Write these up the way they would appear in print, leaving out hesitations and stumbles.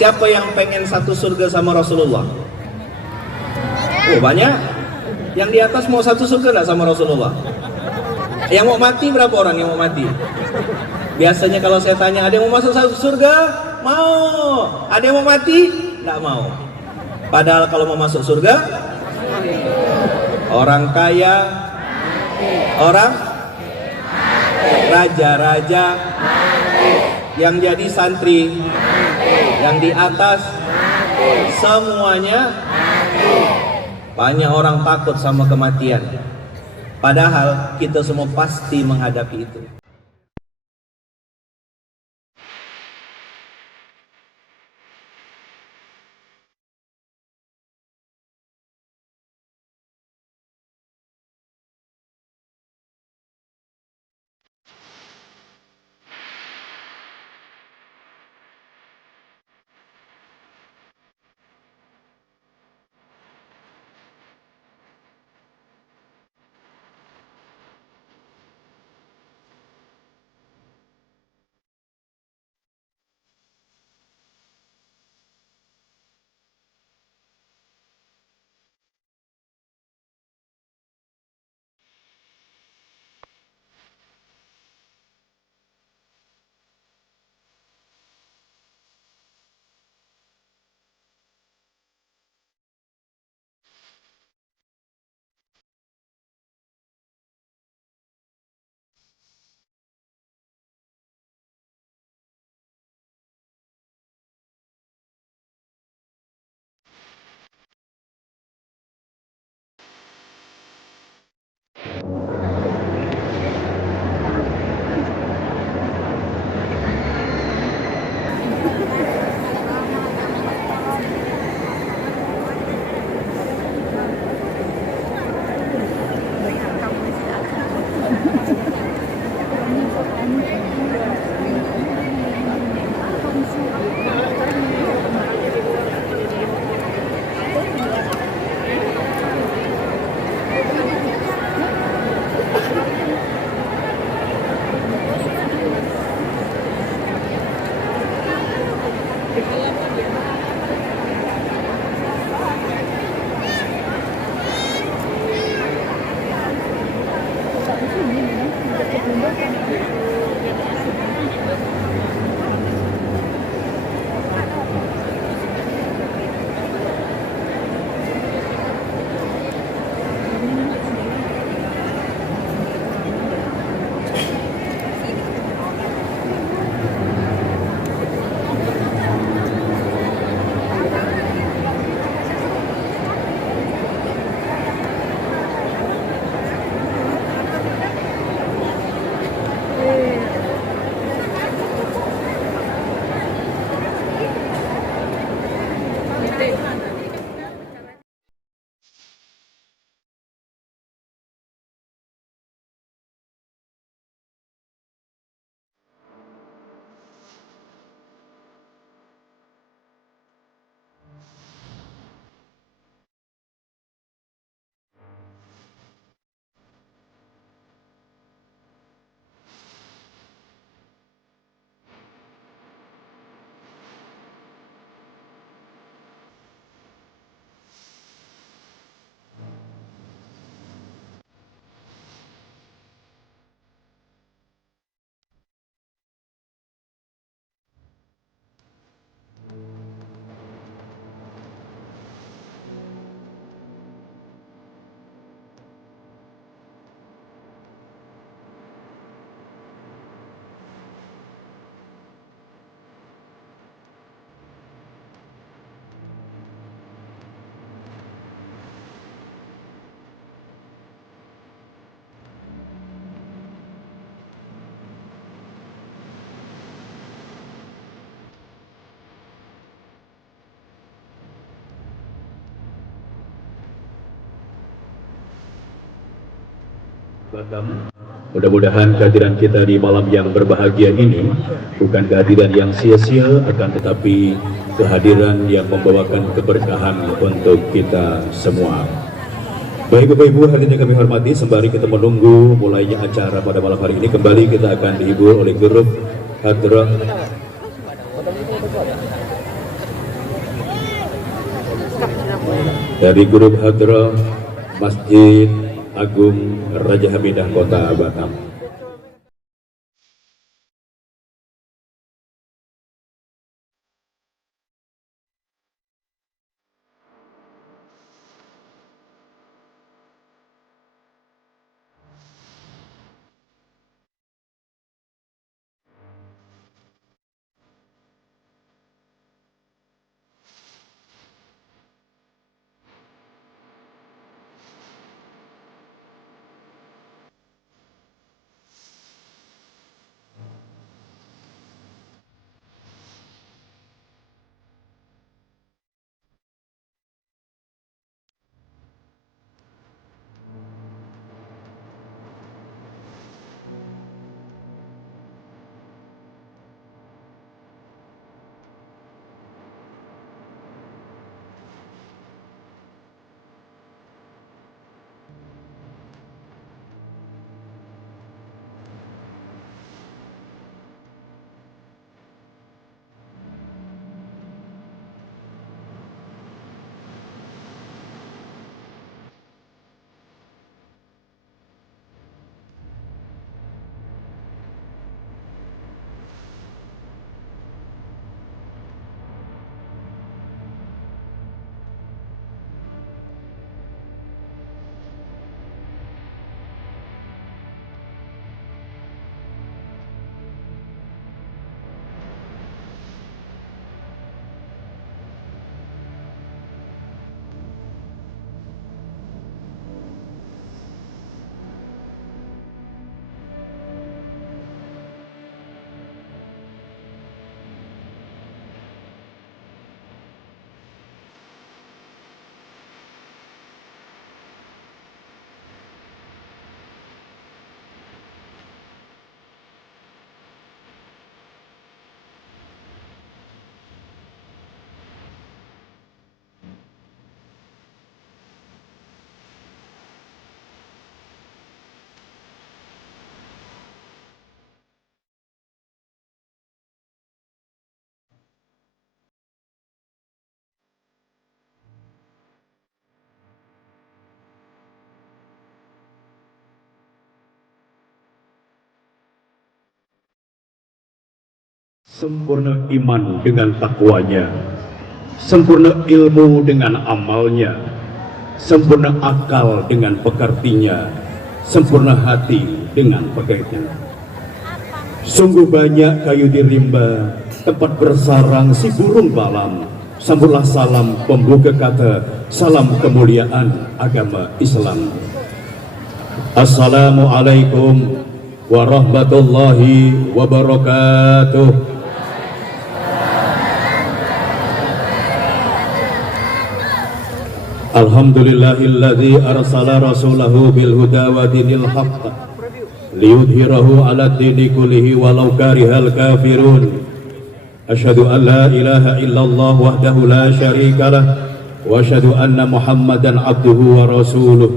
Siapa yang pengen satu surga sama Rasulullah? Oh banyak. Yang di atas mau satu surga enggak sama Rasulullah? Yang mau mati berapa orang yang mau mati? Biasanya kalau saya tanya, ada yang mau masuk satu surga? Mau. Ada yang mau mati? Enggak mau. Padahal kalau mau masuk surga, orang kaya, orang raja-raja, yang jadi santri, yang di atas, semuanya. Banyak orang takut sama kematian, padahal kita semua pasti menghadapi itu. Mudah-mudahan kehadiran kita di malam yang berbahagia ini bukan kehadiran yang sia-sia, akan tetapi kehadiran yang membawakan keberkahan untuk kita semua. Baik Bapak Ibu, hadirin yang kami hormati, sembari kita menunggu mulainya acara pada malam hari ini, kembali kita akan dihibur oleh grup Hadroh dari Grup Hadroh Masjid Agung Raja Hamidah Kota Batam. Sempurna iman dengan takwanya, sempurna ilmu dengan amalnya, sempurna akal dengan pekertinya, sempurna hati dengan pegainya. Sungguh banyak kayu di rimba, tempat bersarang si burung balam. Sambutlah salam pembuka kata, salam kemuliaan agama Islam. Assalamualaikum warahmatullahi wabarakatuh. Alhamdulillahilladzi arsala rasulahu bil huda wa dinil haqq liyudhhirahu 'ala dini kullihi walau karihal kafirun. Asyhadu an la ilaha illallah wahdahu la syarikalah wa asyhadu anna Muhammadan abduhu wa rasuluh.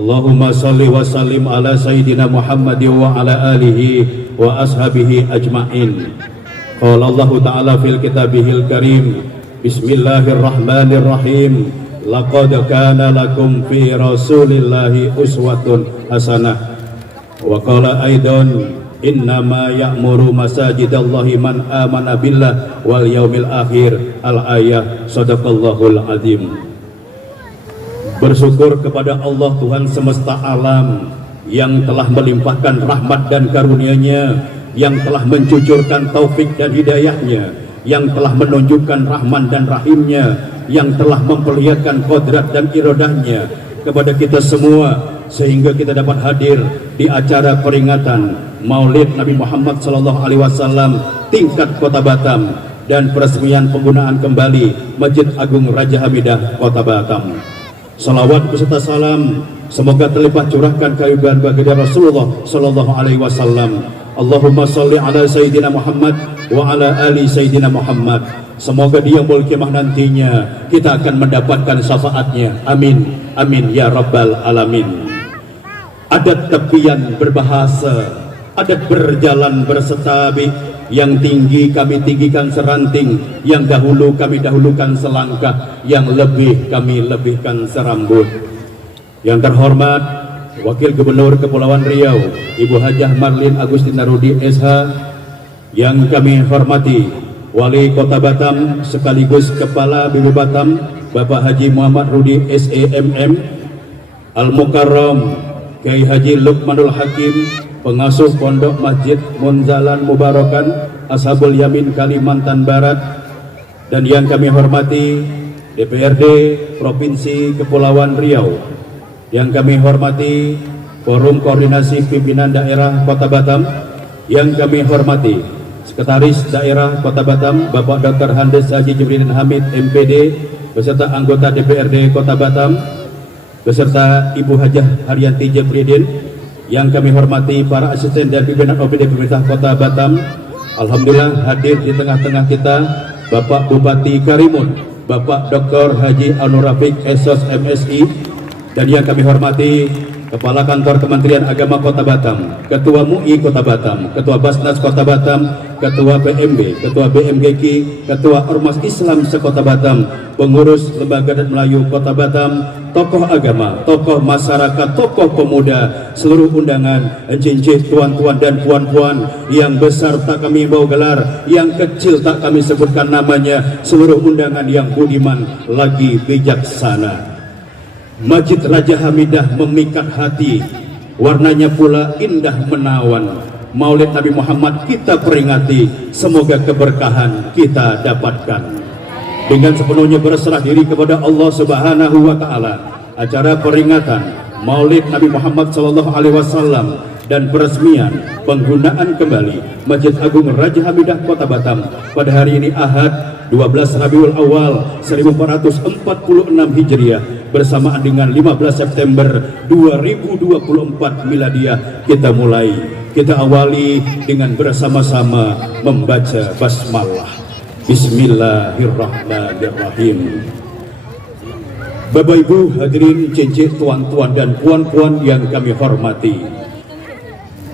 Allahumma salli wa sallim ala sayyidina Muhammad wa ala alihi wa ashabihi ajma'in. Qala Allah ta'ala fil kitabihil karim, bismillahirrahmanirrahim. Laqad kana lakum fi rasulillahi uswatun hasanah. Wa qala aidan innama ya'muru masajidallahi man amana billah wal yaumil akhir. Al-ayah. Sadaqallahul azim. Bersyukur kepada Allah Tuhan semesta alam yang telah melimpahkan rahmat dan karunia-Nya, yang telah mencucurkan taufik dan hidayahnya, yang telah menunjukkan Rahman dan Rahimnya, yang telah memperlihatkan kodrat dan iradahnya kepada kita semua, sehingga kita dapat hadir di acara peringatan Maulid Nabi Muhammad SAW tingkat Kota Batam dan peresmian penggunaan kembali Masjid Agung Raja Hamidah Kota Batam. Salawat beserta salam semoga terlimpah curahkan kehidupan baginda Rasulullah SAW. Allahumma salli ala Sayyidina Muhammad wa ala ali Sayyidina Muhammad. Semoga di yaumul qiyamah nantinya kita akan mendapatkan syafaatnya. Amin, amin ya rabbal alamin. Adat tepian berbahasa adat berjalan bersetabi, yang tinggi kami tinggikan seranting, yang dahulu kami dahulukan selangkah, yang lebih kami lebihkan serambut. Yang terhormat Wakil Gubernur Kepulauan Riau Ibu Hajah Marlin Agustina Rudi SH, yang kami hormati Wali Kota Batam sekaligus Kepala BB Batam Bapak Haji Muhammad Rudi SEMM, Al-Mukarram Kiai Haji Lukmanul Hakim, Pengasuh Pondok Masjid Munzalan Mubarakan Ashabul Yamin Kalimantan Barat, dan yang kami hormati DPRD Provinsi Kepulauan Riau, yang kami hormati Forum Koordinasi Pimpinan Daerah Kota Batam, yang kami hormati Sekretaris Daerah Kota Batam Bapak Dr. Handes Haji Jibrin Hamid MPD beserta anggota DPRD Kota Batam beserta Ibu Hajah Haryanti Jebridin, yang kami hormati para asisten dan pimpinan OPD pemerintah Kota Batam. Alhamdulillah hadir di tengah-tengah kita Bapak Bupati Karimun, Bapak Dr. Haji Anur Rafiq SOS MSI, dan yang kami hormati Kepala Kantor Kementerian Agama Kota Batam, Ketua MUI Kota Batam, Ketua Basnas Kota Batam, Ketua PMB, Ketua BMGK, Ketua Ormas Islam Sekota Batam, Pengurus Lembaga Adat Melayu Kota Batam, tokoh agama, tokoh masyarakat, tokoh pemuda, seluruh undangan, encin-encin, tuan-tuan dan puan-puan, yang besar tak kami bawa gelar, yang kecil tak kami sebutkan namanya, seluruh undangan yang budiman lagi bijaksana. Masjid Raja Hamidah memikat hati, warnanya pula indah menawan. Maulid Nabi Muhammad kita peringati, semoga keberkahan kita dapatkan. Dengan sepenuhnya berserah diri kepada Allah Subhanahu wa Ta'ala, acara peringatan Maulid Nabi Muhammad SAW dan peresmian penggunaan kembali Masjid Agung Raja Hamidah Kota Batam pada hari ini Ahad 12 Rabiul Awal 1446 Hijriah bersamaan dengan 15 September 2024 Miladiah kita mulai. Kita awali dengan bersama-sama membaca basmalah. Bismillahirrahmanirrahim. Bapak Ibu hadirin cincin, tuan-tuan dan puan-puan yang kami hormati,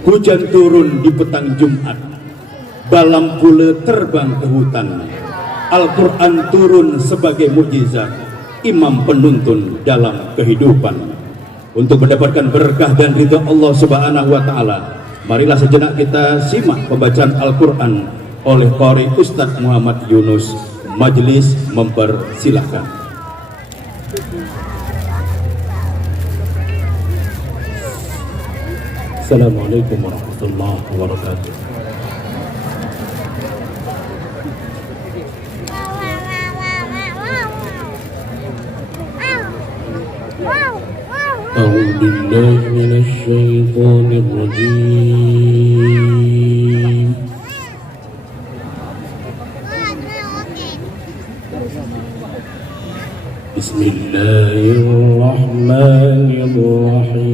hujan turun di petang Jumat, balam pula terbang ke hutan, Al-Quran turun sebagai mukjizat, imam penuntun dalam kehidupan. Untuk mendapatkan berkah dan ridha Allah Subhanahu wa Ta'ala, marilah sejenak kita simak pembacaan Al-Quran oleh Qari Ustadz Muhammad Yunus. Majelis mempersilahkan. Assalamualaikum warahmatullahi wabarakatuh. أعوذ بالله من الشيطان الرجيم. بسم الله الرحمن الرحيم.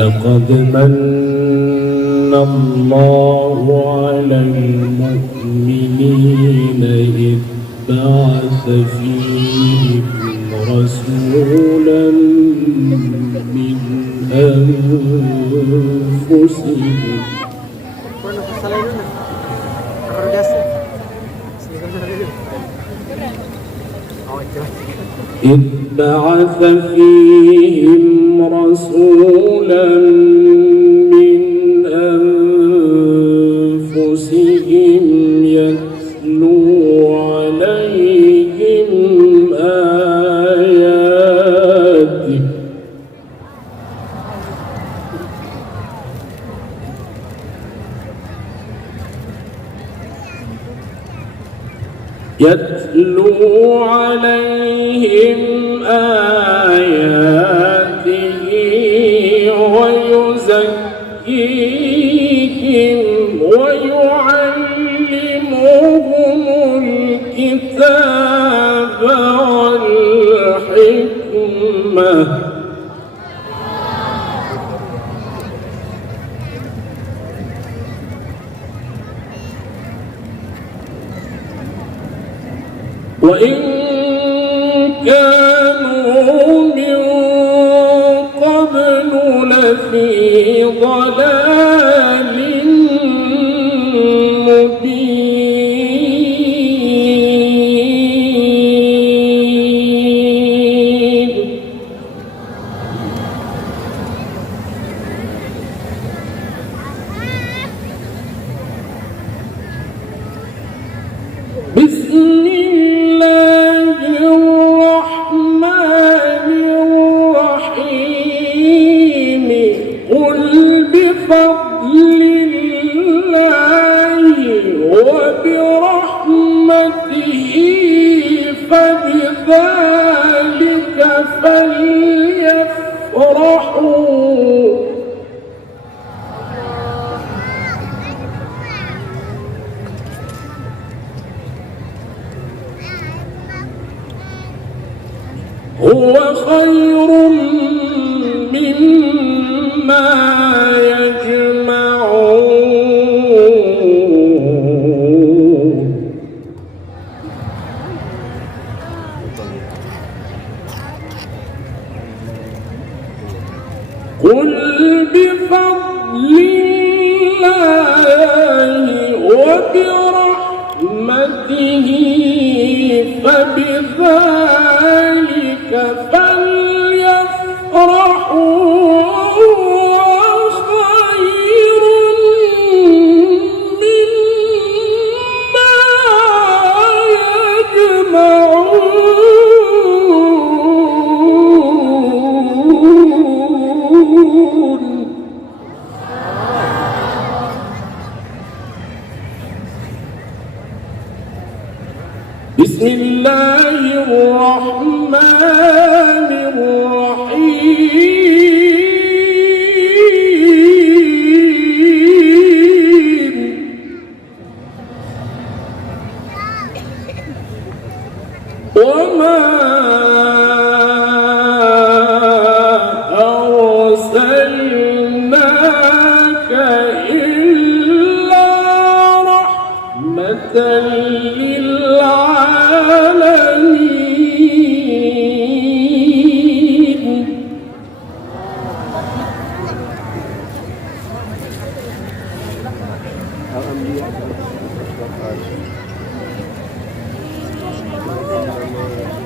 لقد من الله على المؤمنين إذ بعث فيهم رسولا من أنفسهم إذ بعث فيهم رسولا من أنفسهم يتلو عليهم آياته ويزكيهم ويعلمهم الكتاب والحكمة وإن كانوا من قبل لفي ضلال مبين. بسم الله الرحمن الرحيم. قل بفضل الله وبرحمته فبذلك فليفرحوا هو خير مما يجمعون. قل بفضل الله وبرحمته فبذلك فليفرحوا خير مما يجمعون. بسم الله الرحمن الرحيم. وما أرسلناك إلا رحمة للعالمين.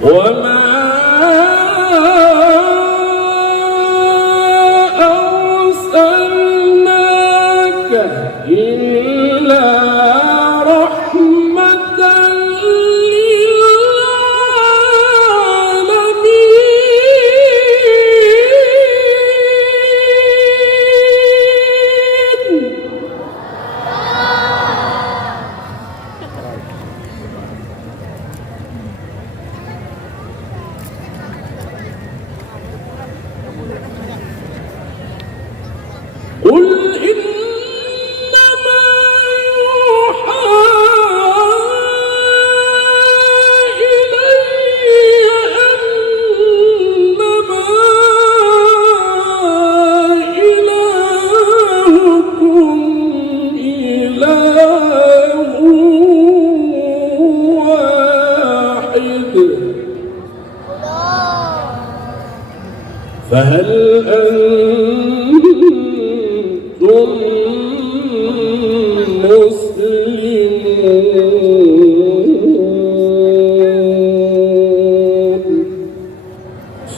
وما أرسلناك إلا رحمة قل إنما يوحى إلي أنما إلهكم إله واحد فهل أنتم مسلمون؟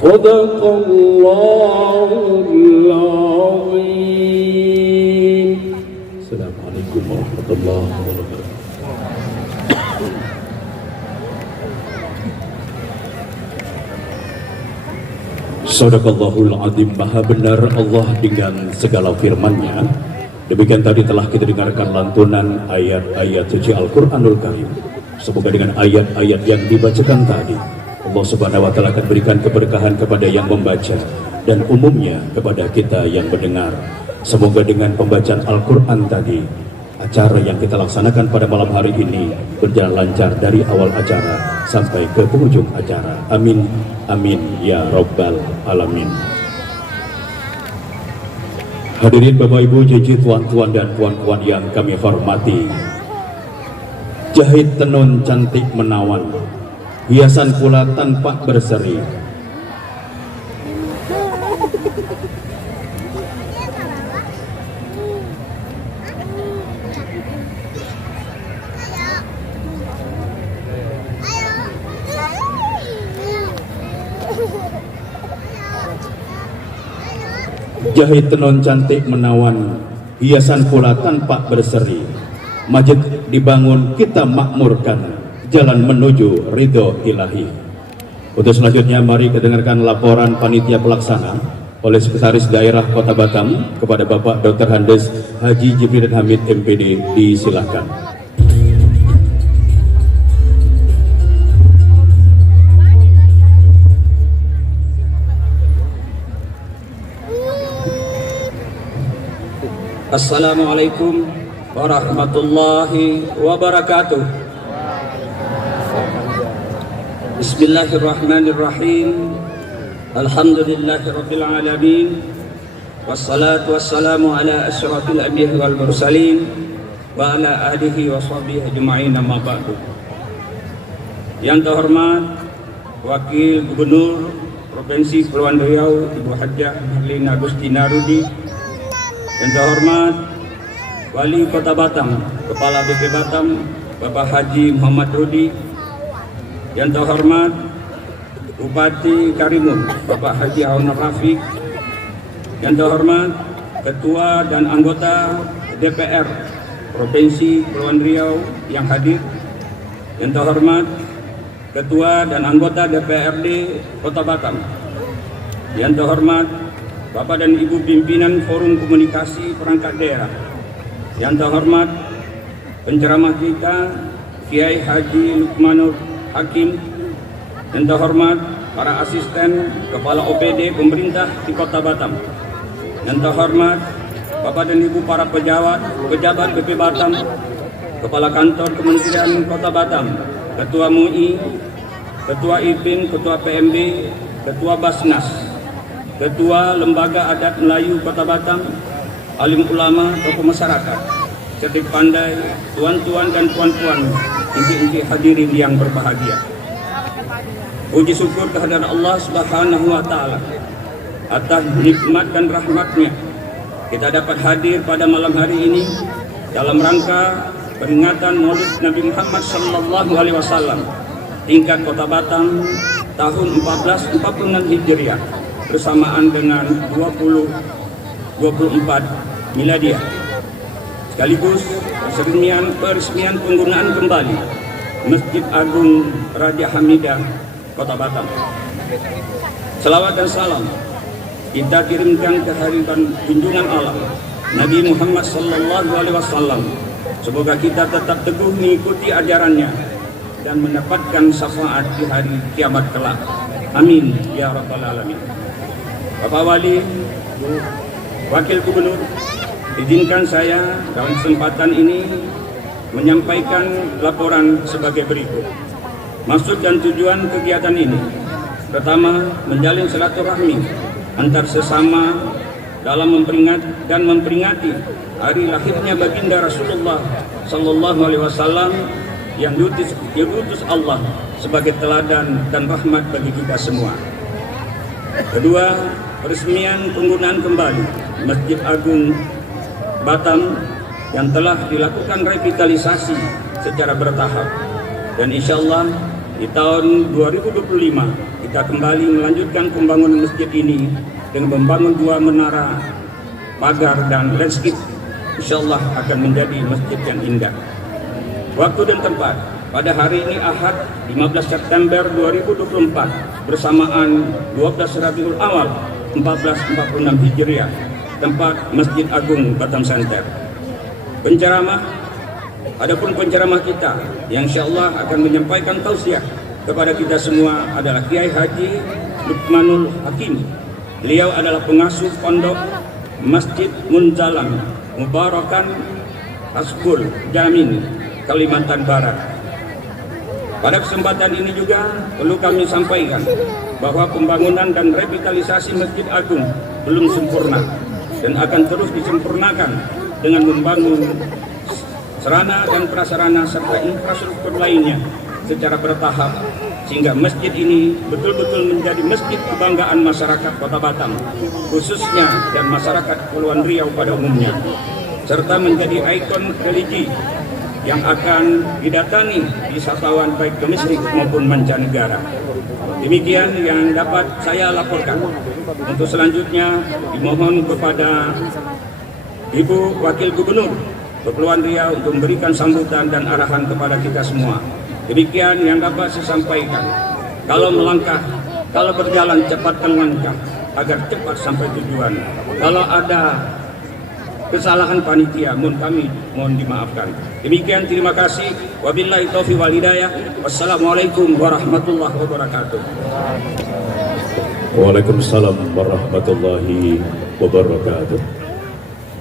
صدق الله العظيم. السلام عليكم ورحمة الله وبركاته. Sadaqallahul Azim, maha benar Allah dengan segala firman-Nya. Demikian tadi telah kita dengarkan lantunan ayat-ayat suci Al-Quranul Karim. Semoga dengan ayat-ayat yang dibacakan tadi, Allah Subhanahu wa Ta'ala akan berikan keberkahan kepada yang membaca dan umumnya kepada kita yang mendengar. Semoga dengan pembacaan Al-Quran tadi, acara yang kita laksanakan pada malam hari ini berjalan lancar dari awal acara sampai ke penghujung acara. Amin, amin, ya Rabbal Alamin. Hadirin Bapak Ibu, Jeje, tuan-tuan dan puan-puan yang kami hormati, jahit tenun cantik menawan, hiasan pula tanpa berseri. Jahit tenun cantik menawan, hiasan pula tanpa berseri. Masjid dibangun, kita makmurkan, jalan menuju ridho ilahi. Untuk selanjutnya mari kita dengarkan laporan panitia pelaksana oleh Sekretaris Daerah Kota Batam kepada Bapak Dr. Handes Haji Jibril Hamid MPD. Disilakan. Assalamualaikum warahmatullahi wabarakatuh. Bismillahirrahmanirrahim. Alhamdulillahirabbil alamin. Wassalatu wassalamu ala asyrafil anbiya'i wal mursalin wa ala alihi wa sahbihi ajma'in, amma ba'du. Yang terhormat Wakil Gubernur Provinsi Kepulauan Riau Ibu Hajah Marlina Agustina Rudi, yang terhormat Wali Kota Batam, Kepala BP Batam Bapak Haji Muhammad Rudi, yang terhormat Bupati Karimun Bapak Haji Harun Rafiq, yang terhormat Ketua dan anggota DPR Provinsi Kepulauan Riau yang hadir, yang terhormat Ketua dan anggota DPRD Kota Batam, yang terhormat Bapak dan Ibu pimpinan Forum Komunikasi Perangkat Daerah, yang terhormat penceramah kita Kiai Haji Lukmanur Hakim, yang terhormat para asisten Kepala OPD pemerintah di Kota Batam, yang terhormat Bapak dan Ibu para pejabat BP Batam, Kepala Kantor Kementerian Kota Batam, Ketua MUI, Ketua IPIN, Ketua PMB, Ketua Basnas, Ketua Lembaga Adat Melayu Kota Batam, alim ulama, tokoh masyarakat, cerdik pandai, tuan-tuan dan puan-puan, inti-inti hadirin yang berbahagia. Puji syukur kehadiran Allah Subhanahu wa Ta'ala atas nikmat dan rahmatnya kita dapat hadir pada malam hari ini dalam rangka peringatan Maulid Nabi Muhammad SAW tingkat Kota Batam tahun 1446 Hijriah bersamaan dengan 2024 Miladiah, sekaligus peresmian penggunaan kembali Masjid Agung Raja Hamidah Kota Batam. Selawat dan salam kita kirimkan kehadiran junjungan Allah Nabi Muhammad SAW. Semoga kita tetap teguh mengikuti ajarannya dan mendapatkan syafaat di hari kiamat kelak. Amin ya rabbal alamin. Bapak Wali, Wakil Gubernur, izinkan saya dalam kesempatan ini menyampaikan laporan sebagai berikut. Maksud dan tujuan kegiatan ini, pertama, menjalin silaturahmi antar sesama dalam memperingati hari lahirnya baginda Rasulullah Sallallahu Alaihi Wasallam yang diutus Allah sebagai teladan dan rahmat bagi kita semua. Kedua, peresmian penggunaan kembali Masjid Agung Batam yang telah dilakukan revitalisasi secara bertahap, dan insya Allah di tahun 2025 kita kembali melanjutkan pembangunan masjid ini dengan membangun 2 menara pagar dan landscape. Insya Allah akan menjadi masjid yang indah. Waktu dan tempat pada hari ini Ahad 15 September 2024 bersamaan 12 Rabiul Awal 1446 Hijriah, tempat Masjid Agung Batam Center. Adapun penceramah kita yang insya Allah akan menyampaikan tausiah kepada kita semua adalah Kiai Haji Lukmanul Hakim. Beliau adalah pengasuh pondok Masjid Munzalam Mubarakan Hasbul Jamin, Kalimantan Barat. Pada kesempatan ini juga perlu kami sampaikan bahwa pembangunan dan revitalisasi Masjid Agung belum sempurna dan akan terus disempurnakan dengan membangun sarana dan prasarana serta infrastruktur lainnya secara bertahap sehingga masjid ini betul-betul menjadi masjid kebanggaan masyarakat Kota Batam, khususnya dan masyarakat Kepulauan Riau pada umumnya, serta menjadi ikon religi yang akan didatangi wisatawan baik domestik maupun mancanegara. Demikian yang dapat saya laporkan. Untuk selanjutnya dimohon kepada Ibu Wakil Gubernur Kepulauan Riau untuk memberikan sambutan dan arahan kepada kita semua. Demikian yang dapat saya sampaikan. Kalau melangkah, kalau berjalan cepatkan langkah agar cepat sampai tujuan. Kalau ada kesalahan panitia, mohon dimaafkan. Demikian, terima kasih. Wabillahi taufiq wal hidayah. Wassalamualaikum warahmatullahi wabarakatuh. Waalaikumsalam warahmatullahi wabarakatuh.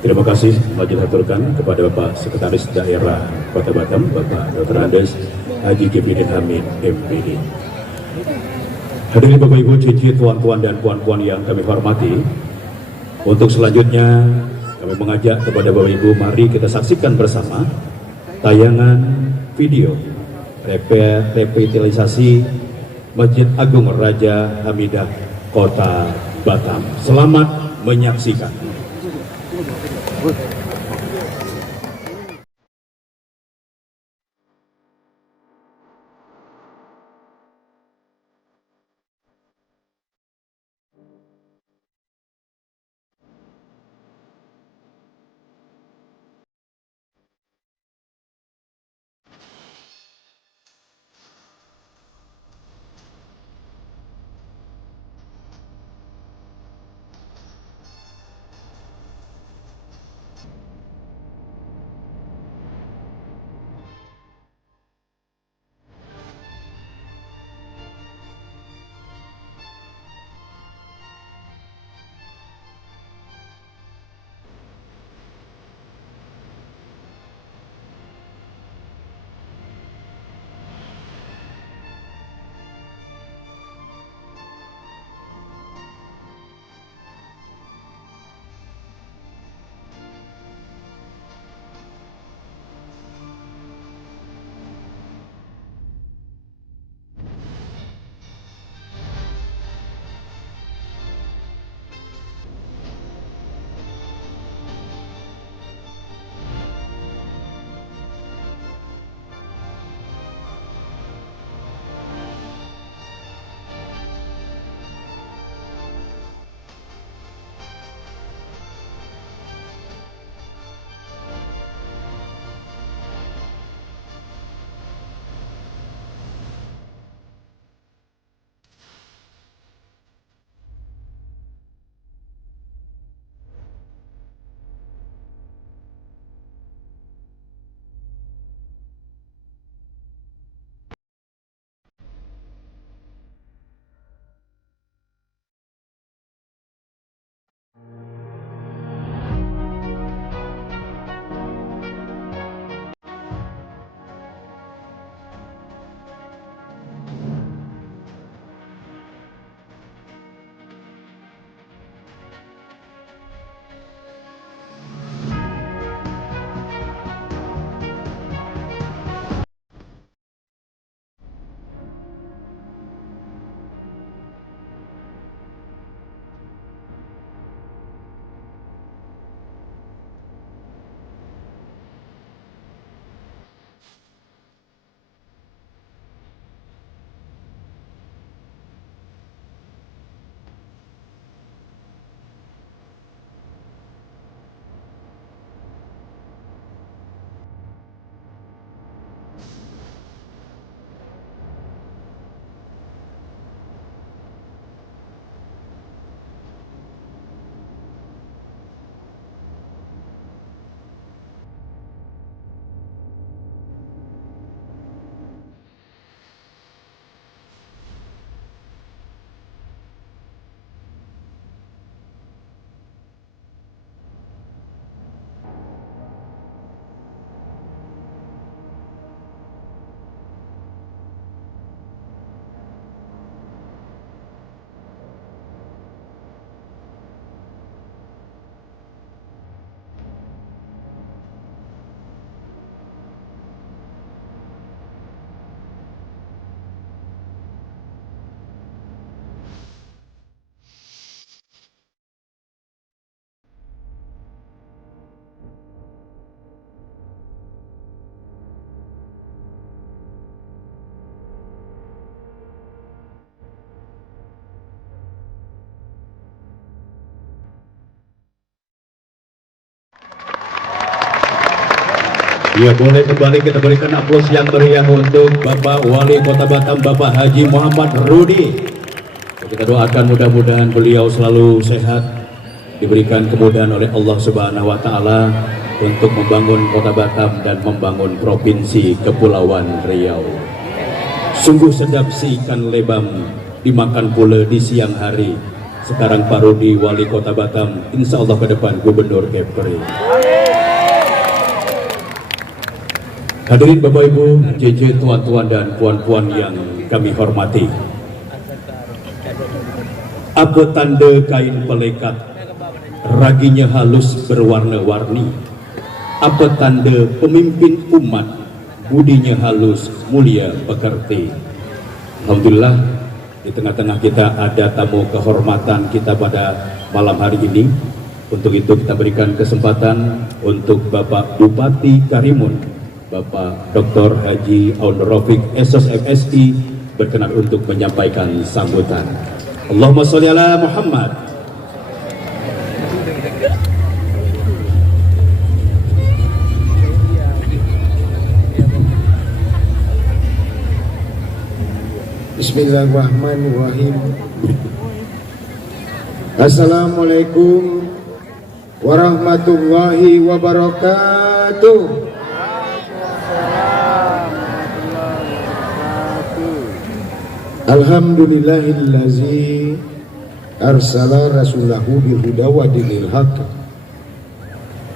Terima kasih majelis haturkan kepada Bapak Sekretaris Daerah Kota Batam, Bapak Dr. Andes Haji Kipidin Hamid MPD. Hadirin Bapak Ibu, cici, tuan-tuan dan puan-puan yang kami hormati, untuk selanjutnya kami mengajak kepada Bapak Ibu, mari kita saksikan bersama tayangan video revitalisasi Masjid Agung Raja Hamidah Kota Batam. Selamat menyaksikan. Ya, boleh kembali kita berikan aplaus yang meriah untuk Bapak Wali Kota Batam, Bapak Haji Muhammad Rudi. Kita doakan mudah-mudahan beliau selalu sehat, diberikan kemudahan oleh Allah Subhanahu wa taala untuk membangun Kota Batam dan membangun Provinsi Kepulauan Riau. Sungguh sedap si ikan lebam dimakan pula di siang hari. Sekarang Pak Rudi Wali Kota Batam, insya Allah ke depan Gubernur Kepri. Hadirin Bapak Ibu, JJ tuan-tuan dan puan-puan yang kami hormati. Apa tanda kain pelekat, raginya halus berwarna-warni? Apa tanda pemimpin umat, budinya halus, mulia, pekerti? Alhamdulillah, di tengah-tengah kita ada tamu kehormatan kita pada malam hari ini. Untuk itu kita berikan kesempatan untuk Bapak Bupati Karimun, Bapak Dr. Haji Aun Rafiq SOS MSI berkenan untuk menyampaikan sambutan. Allahumma sholli ala Muhammad. Bismillahirrahmanirrahim. Assalamualaikum warahmatullahi wabarakatuh. Alhamdulillahillazi arsala rasulahu bilhuda wa dinil haq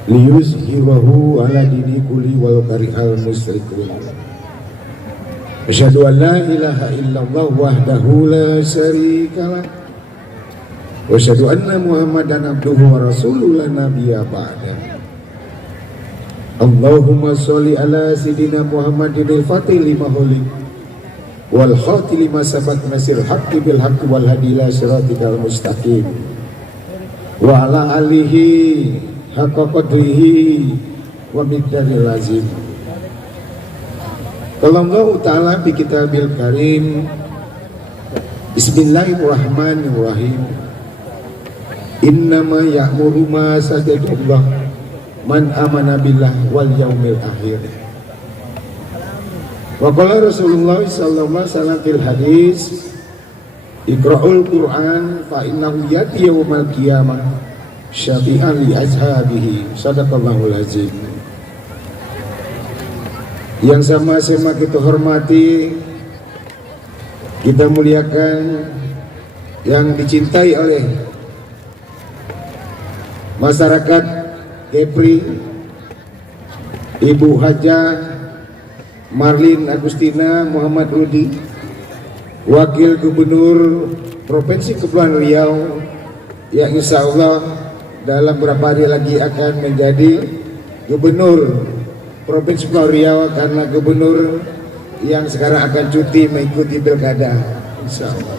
liyuzhirahu ala dini kulli walau karihal musyrikun. Asyhadu an la ilaha illallah wahdahu la syarikalah wa asyhadu anna Muhammadan abduhu wa rasuluhu la nabiyya ba'da. Allahumma sholli ala sayidina Muhammadin al-fatih lima hulik wal khati lima sabaq nasir haqqi bil haqqi wal hadi ila siratikal mustaqim wa ala alihi haqqa qadrihi wa miqdaril lazim. Qala Allah ta'ala bi kitabil karim, bismillahirrahmanirrahim, innama ya'muru ma sajadallah man amana billah wal yaumil akhir. Wa qala Rasulullah sallallahu alaihi wasallam fil hadis, iqra'ul Qur'an fa innahu yati yaumal qiyamah syafi'an li ashabihi. Sadaqallahul azim. Yang sama-sama kita hormati, kita muliakan, yang dicintai oleh masyarakat Kepri, Ibu Haja Marlin Agustina Muhammad Rudi, Wakil Gubernur Provinsi Kepulauan Riau, yang insya Allah dalam beberapa hari lagi akan menjadi Gubernur Provinsi Kepulauan Riau, karena Gubernur yang sekarang akan cuti mengikuti pilkada, insya Allah.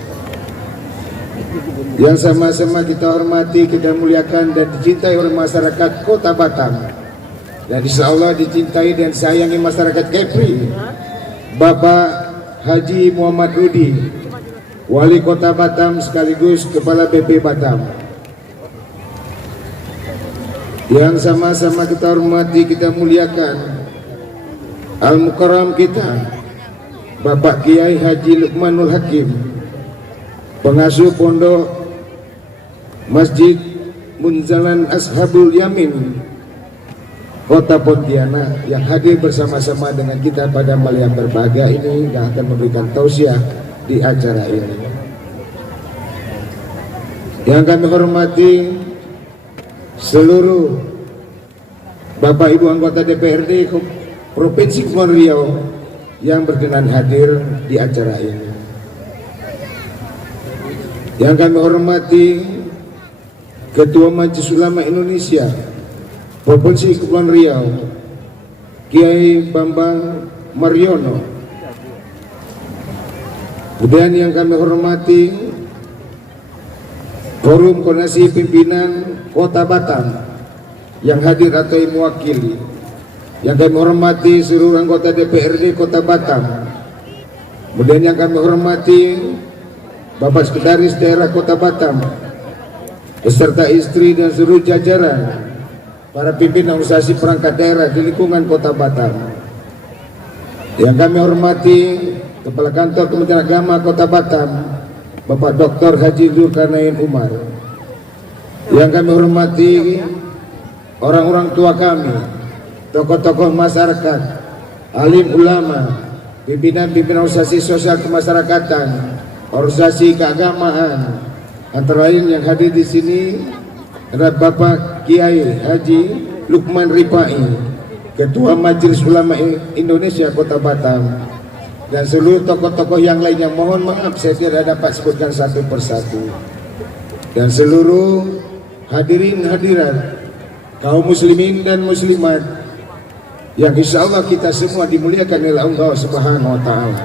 Yang sama-sama kita hormati, kita muliakan dan dicintai oleh masyarakat Kota Batam, dan insya Allah dicintai dan sayangi masyarakat Kepri, Bapak Haji Muhammad Rudi, Wali Kota Batam sekaligus Kepala BP Batam. Yang sama-sama kita hormati, kita muliakan Al-Mukarram kita, Bapak Kiai Haji Luqmanul Hakim, pengasuh pondok Masjid Munzalan Ashabul Yamin Kota Pontianak, yang hadir bersama-sama dengan kita pada malam yang berbahagia ini dan akan memberikan tausiah di acara ini. Yang kami hormati seluruh Bapak Ibu anggota DPRD Provinsi Kepulauan Riau yang berkenan hadir di acara ini. Yang kami hormati Ketua Majelis Ulama Indonesia Provinsi Kepulauan Riau, Kiai Bambang Mariono. Kemudian yang kami hormati Forum Koordinasi Pimpinan Kota Batam yang hadir atau yang mewakili. Yang kami hormati seluruh anggota DPRD Kota Batam. Kemudian yang kami hormati Bapak Sekretaris Daerah Kota Batam beserta istri dan seluruh jajaran para pimpinan organisasi perangkat daerah di lingkungan Kota Batam. Yang kami hormati Kepala Kantor Kementerian Agama Kota Batam, Bapak Dr. Haji Zulkarnain Umar. Yang kami hormati orang-orang tua kami, tokoh-tokoh masyarakat, alim ulama, pimpinan-pimpinan organisasi sosial kemasyarakatan, organisasi keagamaan. Antara lain yang hadir di sini adalah Bapak Kiai Haji Lukman Ripai, Ketua Majelis Ulama Indonesia Kota Batam, dan seluruh tokoh-tokoh yang lainnya. Mohon maaf saya tidak dapat sebutkan satu persatu. Dan seluruh hadirin hadirat, kaum muslimin dan muslimat yang insya Allah kita semua dimuliakan oleh Allah Subhanahu wa Ta'ala.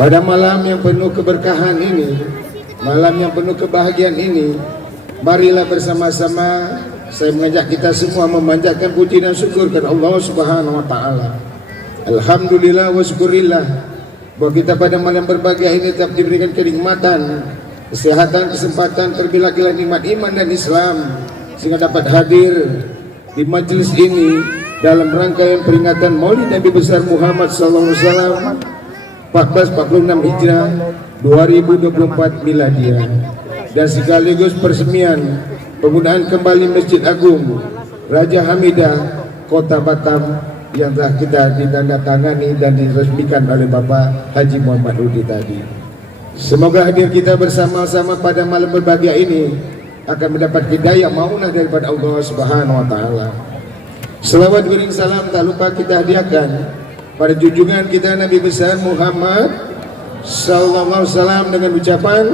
Pada malam yang penuh keberkahan ini, malam yang penuh kebahagiaan ini, marilah bersama-sama saya mengajak kita semua memanjatkan puji dan syukur kepada Allah Subhanahu wa Ta'ala. Alhamdulillah wa syukurillah bahwa kita pada malam berbahagia ini tetap diberikan kenikmatan, kesehatan, kesempatan, terbilang-bilang nikmat iman dan Islam, sehingga dapat hadir di majelis ini dalam rangkaian peringatan Maulid Nabi besar Muhammad SAW 1446 Hijrah 2024 Miladiah, dan sekaligus persemian penggunaan kembali Masjid Agung Raja Hamidah Kota Batam yang telah kita ditandatangani dan diresmikan oleh Bapak Haji Muhammad Rudi tadi. Semoga hadir kita bersama-sama pada malam berbahagia ini akan mendapat hidayah maunah daripada Allah Subhanahu wa Ta'ala. Selawat beriring salam tak lupa kita hadiahkan pada junjungan kita Nabi besar Muhammad sallallahu alaihi wasallam dengan ucapan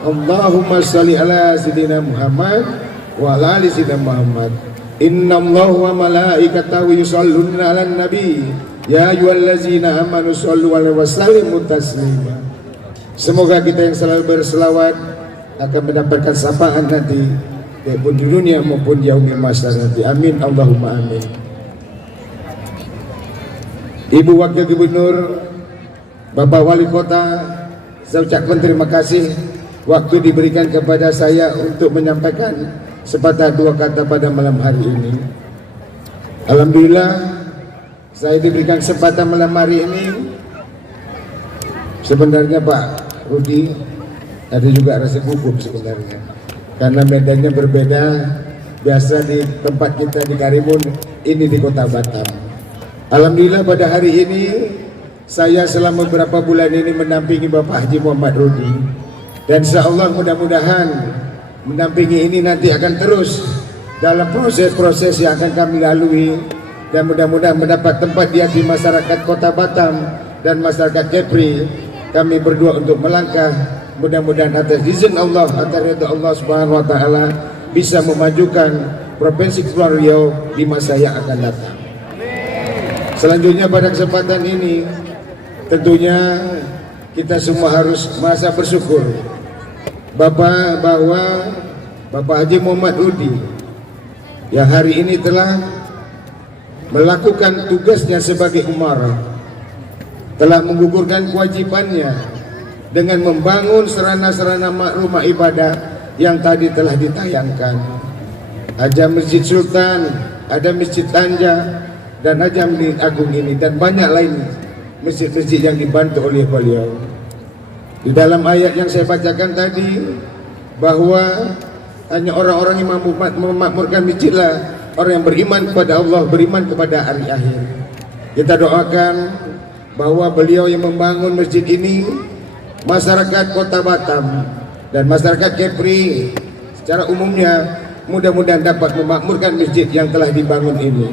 Allahumma shalli ala sayyidina Muhammad wa ala ali sayyidina Muhammad. Innallaha wa malaikatahu yusholluna 'alan nabi ya ayyuhallazina amanu shollu 'alaihi wa sallimu taslima. Semoga kita yang selalu berselawat akan mendapatkan sapaan nanti, baik pun di dunia maupun di yaumil mahsyar nanti. Amin Allahumma amin. Ibu Wakil Gubernur, Bapak Wali Kota, saya ucapkan terima kasih waktu diberikan kepada saya untuk menyampaikan sepatah dua kata pada malam hari ini. Alhamdulillah saya diberikan kesempatan malam hari ini. Sebenarnya Pak Rudi ada juga rasa gugup sebenarnya, karena medannya berbeda. Biasa di tempat kita di Karimun, ini di Kota Batam. Alhamdulillah pada hari ini saya selama beberapa bulan ini mendampingi Bapak Haji Muhammad Rudi, dan insyaallah mudah-mudahan mendampingi ini nanti akan terus dalam proses-proses yang akan kami lalui, dan mudah-mudahan mendapat tempat di hati masyarakat Kota Batam dan masyarakat Kepri. Kami berdoa untuk melangkah, mudah-mudahan atas izin Allah, atas ridha Allah Subhanahu wa Ta'ala, bisa memajukan Provinsi Kepulauan Riau di masa yang akan datang. Selanjutnya pada kesempatan ini tentunya kita semua harus merasa bersyukur bahwa Bapak Haji Muhammad Rudi yang hari ini telah melakukan tugasnya sebagai umarah, telah menggugurkan kewajibannya dengan membangun sarana-sarana rumah ibadah yang tadi telah ditayangkan. Ada Masjid Sultan, ada Masjid Tanja, dan ada Masjid Agung ini, dan banyak lainnya masjid-masjid yang dibantu oleh beliau. Di dalam ayat yang saya bacakan tadi, bahwa hanya orang-orang yang mampu memakmurkan masjidlah orang yang beriman kepada Allah, beriman kepada hari akhir. Kita doakan bahwa beliau yang membangun masjid ini, masyarakat Kota Batam dan masyarakat Kepri secara umumnya mudah-mudahan dapat memakmurkan masjid yang telah dibangun ini.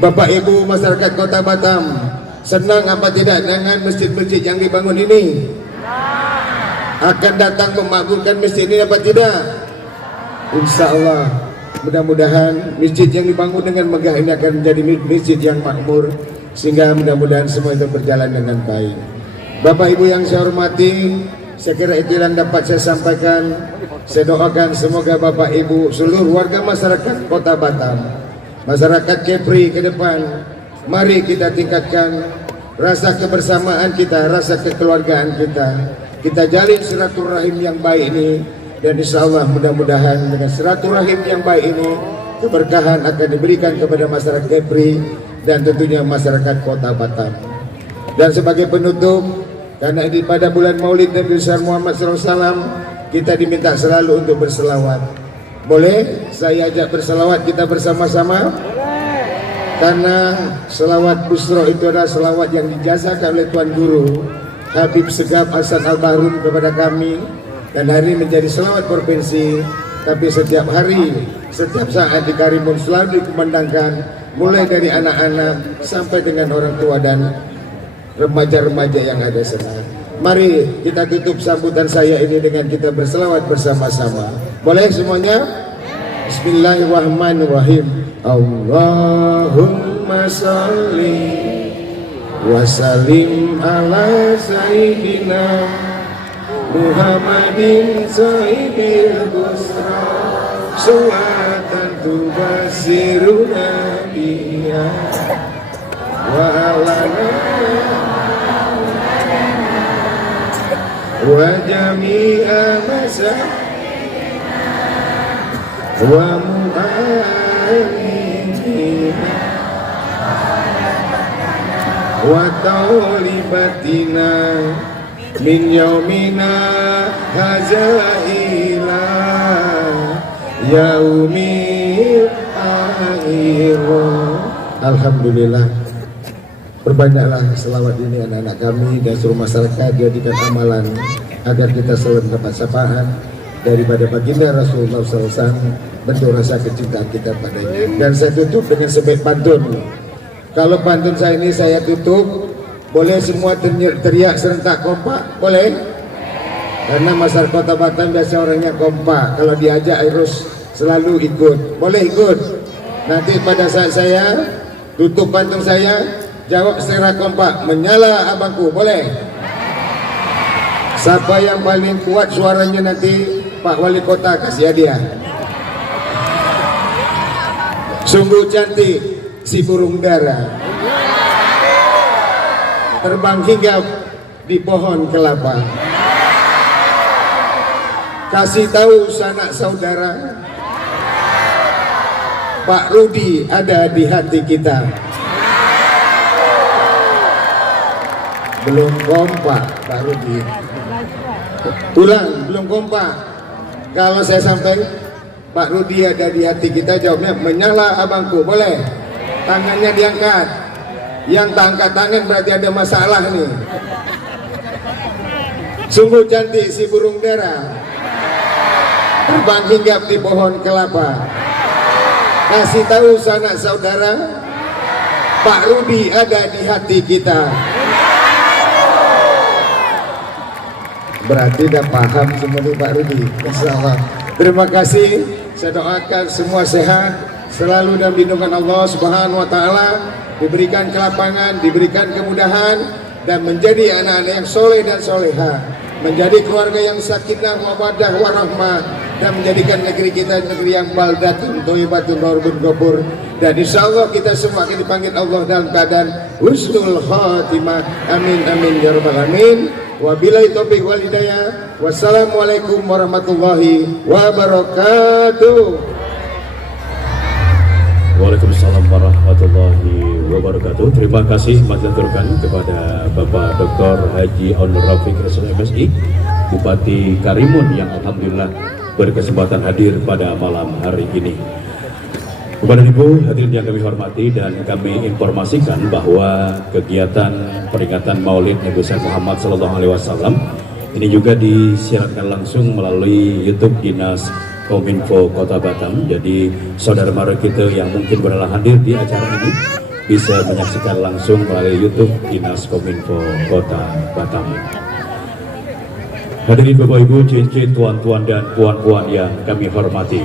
Bapak Ibu masyarakat Kota Batam, senang apa tidak dengan masjid-masjid yang dibangun ini? Akan datang memakmurkan masjid ini apa tidak? Insya Allah, mudah-mudahan masjid yang dibangun dengan megah ini akan menjadi masjid yang makmur, sehingga mudah-mudahan semua itu berjalan dengan baik. Bapak Ibu yang saya hormati, saya kira itu yang dapat saya sampaikan. Saya doakan semoga Bapak Ibu seluruh warga masyarakat Kota Batam, masyarakat Kepri ke depan, mari kita tingkatkan rasa kebersamaan kita, rasa kekeluargaan kita. Kita jalin silaturahim yang baik ini dan insya Allah mudah-mudahan dengan silaturahim yang baik ini keberkahan akan diberikan kepada masyarakat Kepri dan tentunya masyarakat Kota Batam. Dan sebagai penutup, karena ini pada bulan Maulid Nabi besar Muhammad SAW, kita diminta selalu untuk berselawat. Boleh saya ajak berselawat kita bersama-sama? Karena selawat Busro itu adalah selawat yang dijazakan oleh Tuan Guru Habib Segaf Hasan Al-Bahrum kepada kami, dan hari ini menjadi selawat provinsi. Tapi setiap hari, setiap saat di Karimun selalu dikumandangkan, mulai dari anak-anak sampai dengan orang tua dan remaja-remaja yang ada sana. Mari kita tutup sambutan saya ini dengan kita berselawat bersama-sama. Boleh semuanya? Bismillahirrahmanirrahim. Allahumma sholli wa sallim ala sayyidina Muhammadin sahibil busra salatan tubasiruna biha wa alana wa jami'a masyarakat wa mu'alimina wa taulibatina min yaumina hazaila yaumil akhir. Alhamdulillah, perbanyaklah selawat ini anak-anak kami dan seluruh masyarakat, jadikan amalan agar kita selalu mendapat syafaat daripada baginda Rasulullah SAW, bentuk rasa kecintaan kita padanya. Dan saya tutup dengan sebaik pantun. Kalau pantun saya ini saya tutup, boleh semua teriak serentak kompak? Boleh? Karena masyarakat Kota Batam biasa orangnya kompak, kalau diajak harus selalu ikut. Boleh ikut? Nanti pada saat saya tutup pantun saya, jawab secara kompak, menyala abangku. Boleh? Siapa yang paling kuat suaranya nanti Pak Wali Kota kasih hadiah. Sungguh cantik si burung dara, terbang hinggap di pohon kelapa. Kasih tahu sanak saudara, Pak Rudi ada di hati kita. Belum kompak Pak Rudi. Ulang, belum kompak. Kalau saya sampai Pak Rudi ada di hati kita, jawabnya menyala abangku. Boleh? Tangannya diangkat. Yang tak angkat tangan berarti ada masalah nih. Sungguh cantik si burung dara, terbang hinggap di pohon kelapa. Kasih tahu sanak saudara, Pak Rudi ada di hati kita. Berarti udah paham semua nih Pak Rudi. Insyaallah. Terima kasih. Saya doakan semua sehat, selalu dalam lindungan Allah Subhanahu wa taala, diberikan kelapangan, diberikan kemudahan, dan menjadi anak-anak yang soleh dan soleha, menjadi keluarga yang sakinah mawaddah warahmah, dan menjadikan negeri kita negeri yang baldatun thayyibatun warabun ghafur. Dan insyaallah kita semua akan dipanggil Allah dalam keadaan husnul khatimah. Amin amin ya rabbal alamin. Wabillahi taufiq wal hidayah. Wassalamualaikum warahmatullahi wabarakatuh. Waalaikumsalam warahmatullahi wabarakatuh. Terima kasih maturkan kepada Bapak Dr. Haji Onur Rafiq SMSI, Bupati Karimun, yang alhamdulillah berkesempatan hadir pada malam hari ini. Kepada Ibu hadirin yang kami hormati dan kami informasikan bahwa kegiatan peringatan Maulid Nabi besar Muhammad SAW ini juga disiarkan langsung melalui YouTube Dinas Kominfo Kota Batam. Jadi saudara mara kita yang mungkin berada hadir di acara ini bisa menyaksikan langsung melalui YouTube Dinas Kominfo Kota Batam. Hadirin Bapak Ibu, cincin tuan-tuan dan puan-puan yang kami hormati,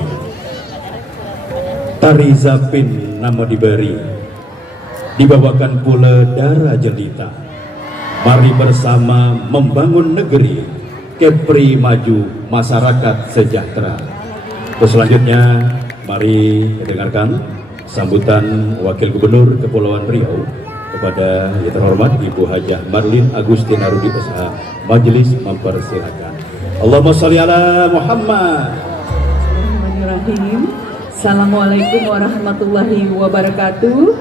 tari Zapin nama diberi, dibawakan pula darah jelita. Mari bersama membangun negeri, Kepri maju, masyarakat sejahtera. Terus selanjutnya mari dengarkan sambutan Wakil Gubernur Kepulauan Riau kepada yang terhormat Ibu Hajah Marlin Agustina Rudi SH. Majelis mempersilakan. Allahumma sholli ala Muhammad. Bismillahirrahmanirrahim. Assalamualaikum warahmatullahi wabarakatuh.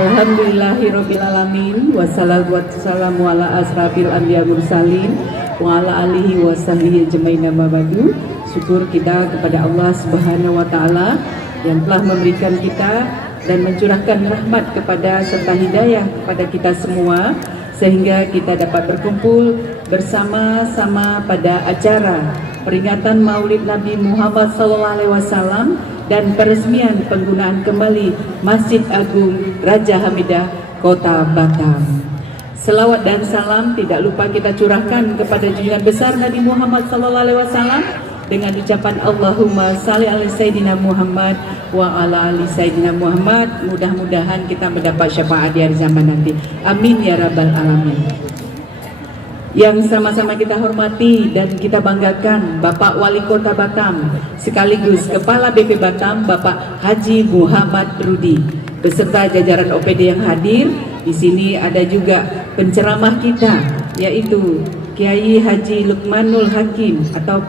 Alhamdulillahirrabbilalamin. Wassalatu wassalamu ala asrafil anbiya mursalin wa ala alihi wa sahbihi ajmain amma ba'du. Syukur kita kepada Allah Subhanahu wa taala yang telah memberikan kita dan mencurahkan rahmat kepada serta hidayah kepada kita semua sehingga kita dapat berkumpul bersama-sama pada acara peringatan Maulid Nabi Muhammad SAW dan peresmian penggunaan kembali Masjid Agung Raja Hamidah Kota Batam. Selawat dan salam tidak lupa kita curahkan kepada junjungan besar Nabi Muhammad SAW dengan ucapan Allahumma salli ala Sayyidina Muhammad wa ala ali Sayyidina Muhammad. Mudah-mudahan kita mendapat syafaat di hari zaman nanti. Amin ya rabbal alamin. Yang sama-sama kita hormati dan kita banggakan Bapak Wali Kota Batam sekaligus Kepala BP Batam Bapak Haji Muhammad Rudi beserta jajaran OPD yang hadir. Di sini ada juga penceramah kita yaitu Kiai Haji Lukmanul Hakim atau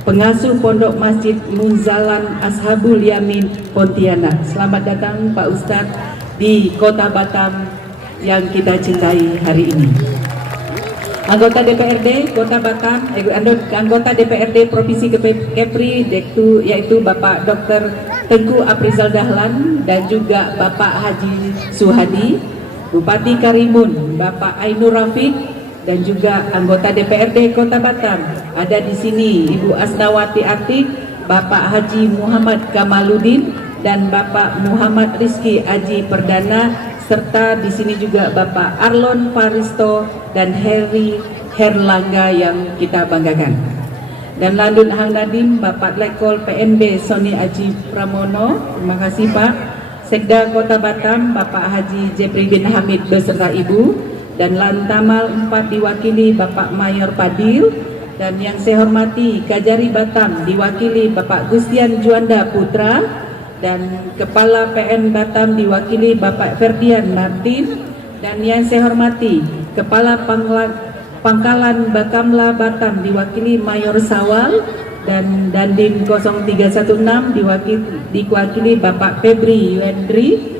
pengasuh Pondok Masjid Munzalan Ashabul Yamin Pontianak. Selamat datang Pak Ustadz di Kota Batam yang kita cintai hari ini. Anggota DPRD Kota Batam, anggota DPRD Provinsi Kepri yaitu Bapak Dr. Tengku Aprizal Dahlan dan juga Bapak Haji Suhadi, Bupati Karimun Bapak Ainur Rafiq dan juga anggota DPRD Kota Batam. Ada di sini Ibu Asnawati Atik, Bapak Haji Muhammad Kamaluddin dan Bapak Muhammad Rizki Aji Perdana, serta di sini juga Bapak Arlon Faristo dan Heri Herlangga yang kita banggakan. Dan Landun Hang Nadim Bapak Lekol PNB Sony Aji Pramono. Terima kasih Pak. Sekda Kota Batam Bapak Haji Jepri bin Hamid beserta Ibu. Dan Lantamal 4 diwakili Bapak Mayor Padil. Dan yang saya hormati Kajari Batam diwakili Bapak Gustian Juanda Putra. Dan Kepala PN Batam diwakili Bapak Ferdian Martin. Dan yang saya hormati Kepala Pangkalan Bakamla Batam diwakili Mayor Sawal. Dan Dandim 0316 diwakili Bapak Febri Yuendri.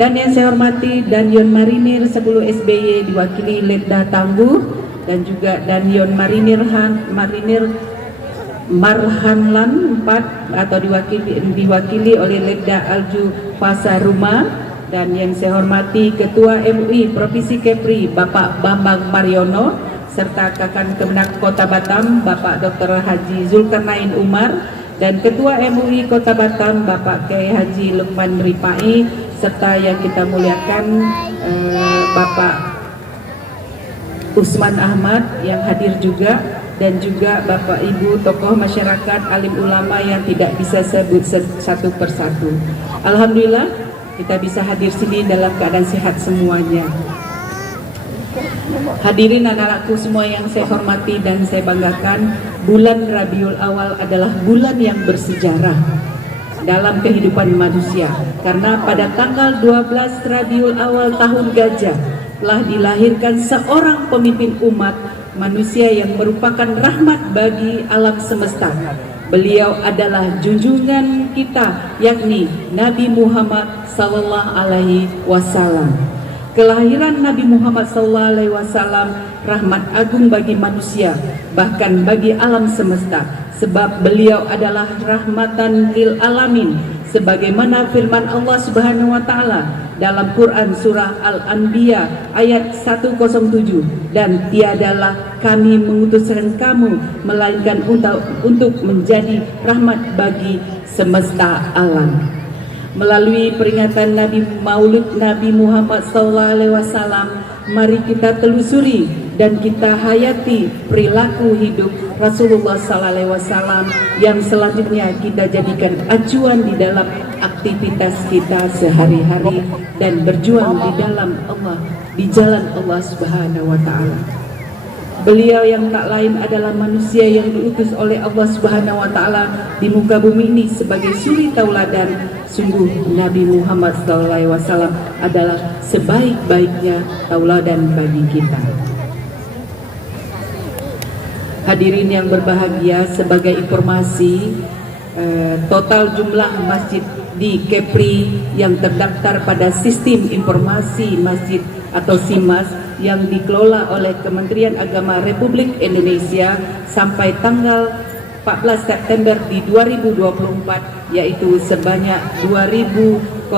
Dan yang saya hormati Danyon Marinir 10 SBY diwakili Letda Tangguh. Dan juga Danyon Marinir Marhanlan 4 atau diwakili oleh Letda Alju Pasaruma. Dan yang saya hormati Ketua MUI Provinsi Kepri Bapak Bambang Mariono serta Kakan Kemenak Kota Batam Bapak Dr. Haji Zulkarnain Umar dan Ketua MUI Kota Batam Bapak Kiai Haji Lukman Ripai serta yang kita muliakan Bapak Usman Ahmad yang hadir juga, dan juga Bapak Ibu tokoh masyarakat, alim ulama yang tidak bisa sebut satu persatu. Alhamdulillah kita bisa hadir sini dalam keadaan sehat semuanya. Hadirin anak-anakku semua yang saya hormati dan saya banggakan, bulan Rabiul Awal adalah bulan yang bersejarah dalam kehidupan manusia, karena pada tanggal 12 Rabiul Awal tahun Gajah telah dilahirkan seorang pemimpin umat manusia yang merupakan rahmat bagi alam semesta. Beliau adalah junjungan kita, yakni Nabi Muhammad sallallahu alaihi wasallam. Kelahiran Nabi Muhammad sallallahu alaihi wasallam rahmat agung bagi manusia, bahkan bagi alam semesta, sebab beliau adalah rahmatan lil alamin, sebagaimana firman Allah Subhanahu wa taala dalam Quran surah Al-Anbiya ayat 107, dan tiadalah kami mengutuskan kamu melainkan untuk menjadi rahmat bagi semesta alam. Melalui peringatan Maulid Nabi Muhammad SAW, mari kita telusuri dan kita hayati perilaku hidup Rasulullah SAW yang selanjutnya kita jadikan acuan di dalam aktivitas kita sehari-hari dan berjuang di dalam Allah, di jalan Allah Subhanahu wa taala. Beliau yang tak lain adalah manusia yang diutus oleh Allah Subhanahu wa taala di muka bumi ini sebagai suri tauladan, sungguh Nabi Muhammad SAW adalah sebaik-baiknya tauladan bagi kita. Hadirin yang berbahagia, sebagai informasi, total jumlah masjid di Kepri yang terdaftar pada Sistem Informasi Masjid atau SIMAS yang dikelola oleh Kementerian Agama Republik Indonesia sampai tanggal 14 September di 2024 yaitu sebanyak 2.046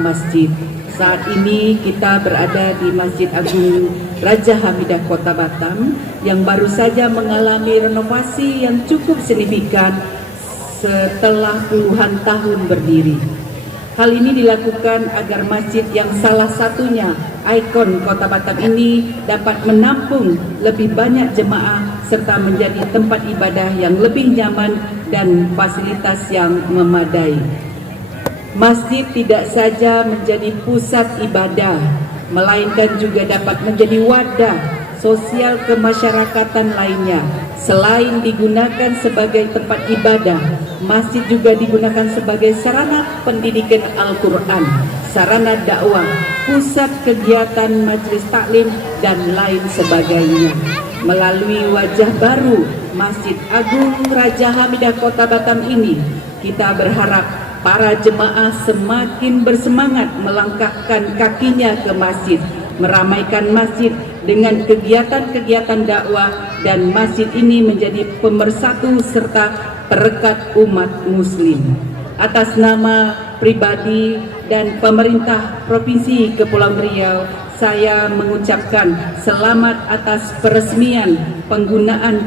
masjid. Saat ini kita berada di Masjid Agung Raja Hamidah Kota Batam yang baru saja mengalami renovasi yang cukup signifikan setelah puluhan tahun berdiri. Hal ini dilakukan agar masjid yang salah satunya ikon Kota Batam ini dapat menampung lebih banyak jemaah serta menjadi tempat ibadah yang lebih nyaman dan fasilitas yang memadai. Masjid tidak saja menjadi pusat ibadah, melainkan juga dapat menjadi wadah sosial kemasyarakatan lainnya. Selain digunakan sebagai tempat ibadah, masjid juga digunakan sebagai sarana pendidikan Al-Quran, sarana dakwah, pusat kegiatan majelis taklim, dan lain sebagainya. Melalui wajah baru Masjid Agung Raja Hamidah Kota Batam ini, kita berharap para jemaah semakin bersemangat melangkahkan kakinya ke masjid, meramaikan masjid dengan kegiatan-kegiatan dakwah, dan masjid ini menjadi pemersatu serta perekat umat muslim. Atas nama pribadi dan pemerintah Provinsi Kepulauan Riau, saya mengucapkan selamat atas peresmian penggunaan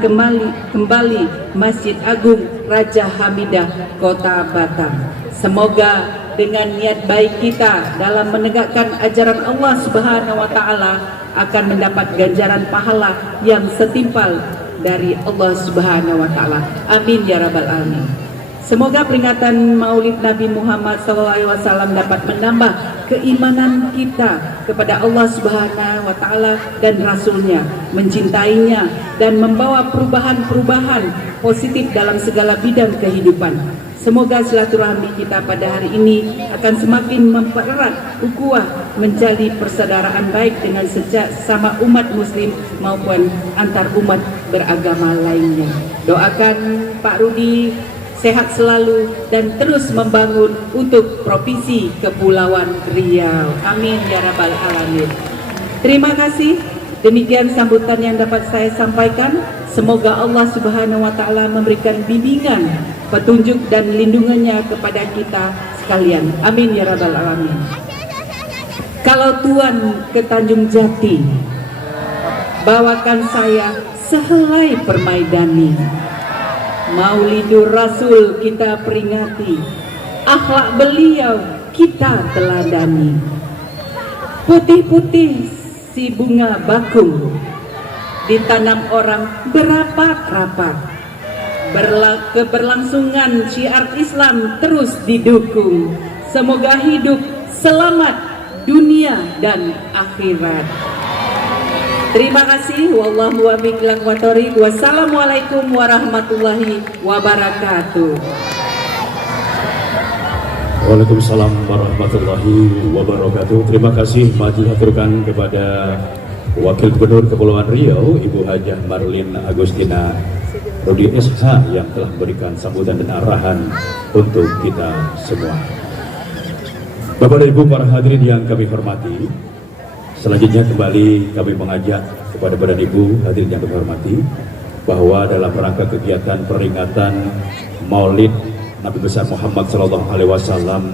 kembali Masjid Agung Raja Hamidah Kota Batam. Semoga dengan niat baik kita dalam menegakkan ajaran Allah Subhanahu wa taala akan mendapat ganjaran pahala yang setimpal dari Allah Subhanahu wa taala. Amin ya rabbal alamin. Semoga peringatan Maulid Nabi Muhammad SAW dapat menambah keimanan kita kepada Allah Subhanahu wa taala dan Rasulnya, mencintainya dan membawa perubahan-perubahan positif dalam segala bidang kehidupan. Semoga silaturahmi kita pada hari ini akan semakin mempererat ukhuwah, menjadi persaudaraan baik dengan sesama umat muslim maupun antar umat beragama lainnya. Doakan Pak Rudi sehat selalu dan terus membangun untuk Provinsi Kepulauan Riau. Amin ya rabbal alamin. Terima kasih. Demikian sambutan yang dapat saya sampaikan. Semoga Allah Subhanahu wa taala memberikan bimbingan, petunjuk dan lindungannya kepada kita sekalian. Amin ya rabbal alamin. Kalau Tuan ke Tanjung Jati, bawakan saya sehelai permaidani. Maulidur Rasul kita peringati, akhlak beliau kita teladani. Putih-putih si bunga bakung, ditanam orang berapat-rapat. Keberlangsungan syiar Islam terus didukung. Semoga hidup selamat dunia dan akhirat. Terima kasih. Wallahu a'lam. Wassalamualaikum warahmatullahi wabarakatuh. Waalaikumsalam warahmatullahi wabarakatuh. Terima kasih maturkan kepada Wakil Gubernur Kepulauan Riau, Ibu Hajah Marlin Agustina Rudi SH yang telah memberikan sambutan dan arahan untuk kita semua. Bapak dan Ibu para hadirin yang kami hormati, selanjutnya kembali kami mengajak kepada Bapak dan Ibu hadirin yang kami hormati bahwa dalam rangka kegiatan peringatan Maulid Nabi besar Muhammad SAW,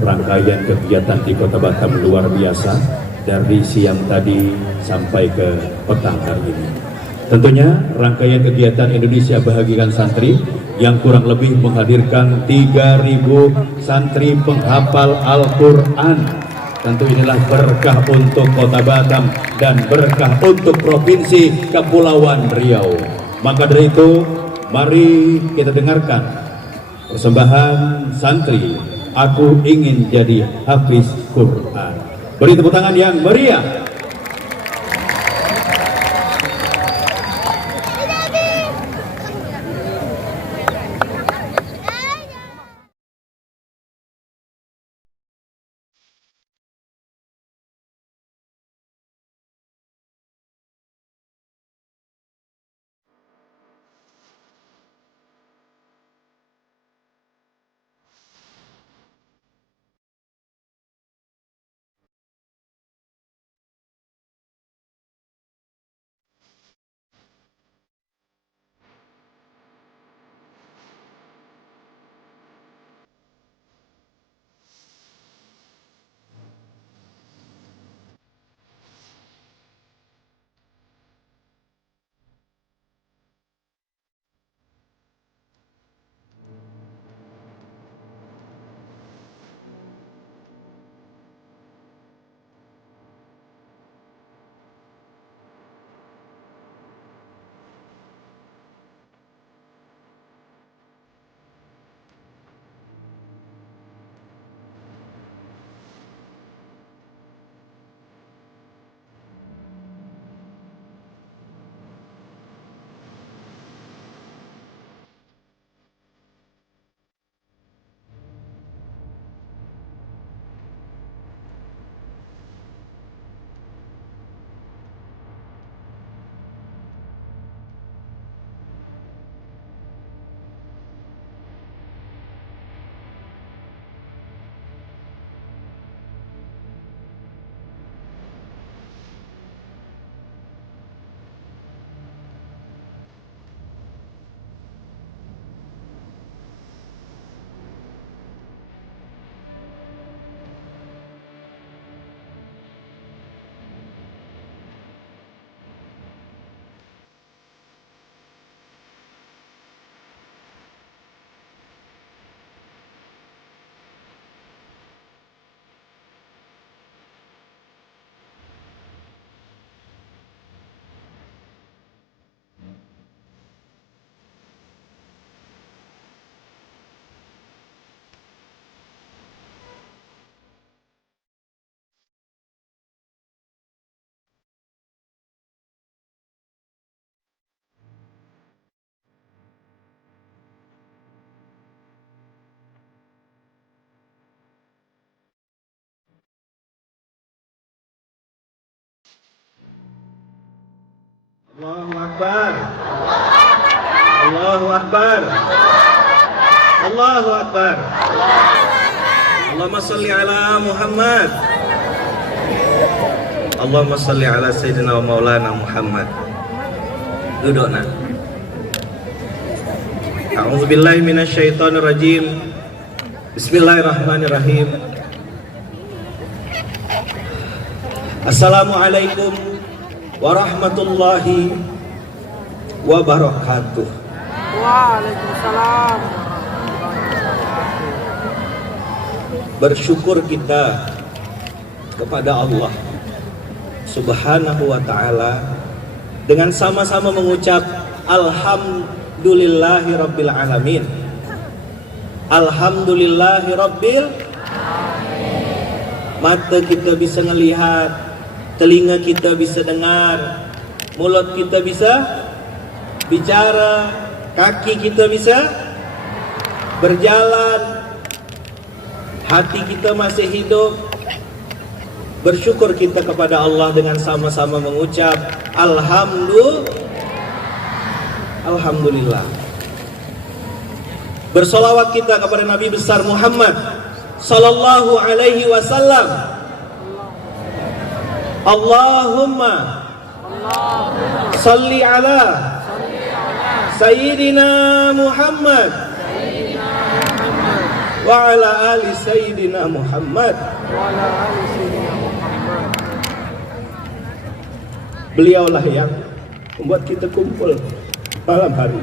rangkaian kegiatan di Kota Batam luar biasa dari siang tadi sampai ke petang hari ini. Tentunya rangkaian kegiatan Indonesia Bahagiakan Santri yang kurang lebih menghadirkan 3.000 santri penghafal Al-Quran. Tentu inilah berkah untuk Kota Batam dan berkah untuk Provinsi Kepulauan Riau. Maka dari itu, mari kita dengarkan persembahan santri Aku Ingin Jadi Hafiz Quran. Beri tepuk tangan yang meriah. Allahu Akbar. Allahu Akbar. Allahu Akbar. Allahumma salli ala Muhammad. Allahumma salli ala Sayyidina wa Maulana Muhammad. Duduk nak. A'udzubillahi minasyaitonir rajim. Bismillahirrahmanirrahim. Assalamualaikum warahmatullahi wabarakatuh. Waalaikumsalam. Bersyukur kita kepada Allah Subhanahu wa ta'ala dengan sama-sama mengucap Alhamdulillahi Rabbil Alamin. Alhamdulillahi Rabbil Alamin. Mata kita bisa melihat, telinga kita bisa dengar, mulut kita bisa bicara, kaki kita bisa berjalan, hati kita masih hidup. Bersyukur kita kepada Allah dengan sama-sama mengucap Alhamdulillah. Bersolawat kita kepada Nabi besar Muhammad sallallahu alaihi wasallam. Allahumma salli ala Sayyidina Muhammad wa ala ali Sayyidina Muhammad. Beliaulah yang membuat kita kumpul malam hari.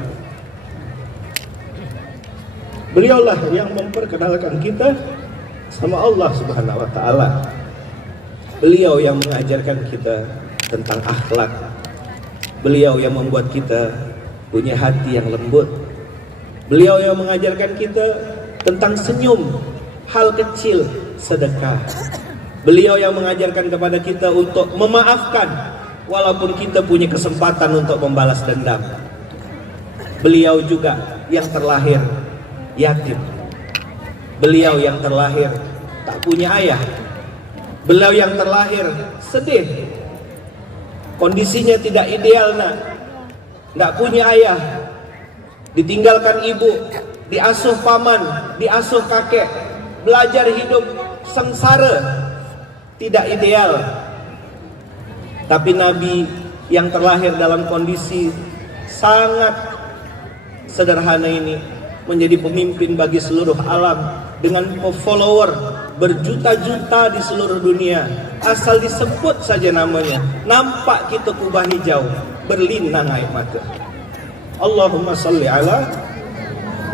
Beliaulah yang memperkenalkan kita sama Allah Subhanahu wa ta'ala. Beliau yang mengajarkan kita tentang akhlak. Beliau yang membuat kita punya hati yang lembut. Beliau yang mengajarkan kita tentang senyum, hal kecil, sedekah. Beliau yang mengajarkan kepada kita untuk memaafkan walaupun kita punya kesempatan untuk membalas dendam. Beliau juga yang terlahir yatim. Beliau yang terlahir tak punya ayah. Beliau yang terlahir sedih, kondisinya tidak ideal nak, tidak punya ayah, ditinggalkan ibu, diasuh paman, diasuh kakek, belajar hidup sengsara, tidak ideal. Tapi Nabi yang terlahir dalam kondisi sangat sederhana ini menjadi pemimpin bagi seluruh alam dengan follower berjuta-juta di seluruh dunia. Asal disebut saja namanya, nampak kita kubah hijau berlinang air mata. Allahumma salli ala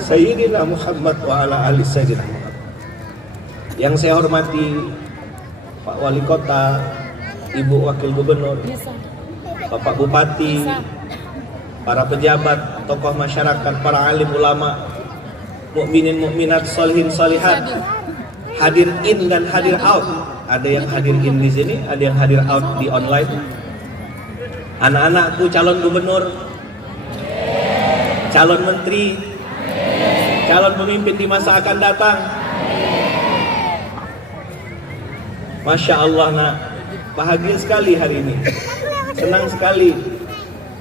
Sayyidina Muhammad wa ala ali Sayyidina Muhammad. Yang saya hormati Pak Wali Kota, Ibu Wakil Gubernur, Bapak Bupati, para pejabat, tokoh masyarakat, para alim ulama, mukminin mukminat, solihin solihat, hadir in dan hadir out. Ada yang hadir in di sini, ada yang hadir out di online. Anak-anakku calon gubernur, calon menteri, calon pemimpin di masa akan datang. Masya Allah nak, bahagia sekali hari ini, senang sekali.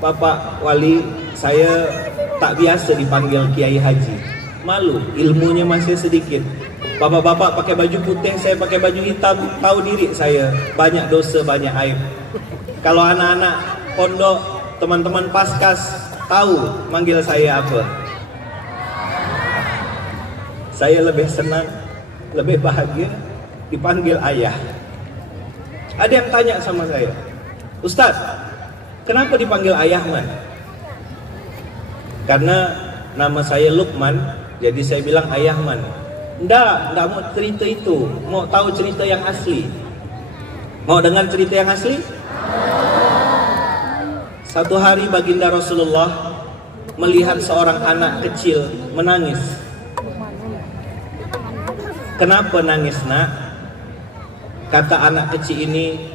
Bapak Wali, saya tak biasa dipanggil Kiai Haji, malu, ilmunya masih sedikit. Bapak-bapak pakai baju putih, saya pakai baju hitam, tahu diri saya banyak dosa, banyak aib. Kalau anak-anak pondok, teman-teman paskas tahu manggil saya apa. Saya lebih senang, lebih bahagia dipanggil ayah. Ada yang tanya sama saya, Ustaz, kenapa dipanggil ayah man? Karena nama saya Lukman, jadi saya bilang ayah man. Nggak mau cerita itu, mau tahu cerita yang asli. Mau dengar cerita yang asli? Satu hari baginda Rasulullah melihat seorang anak kecil menangis. Kenapa nangis nak? Kata anak kecil ini,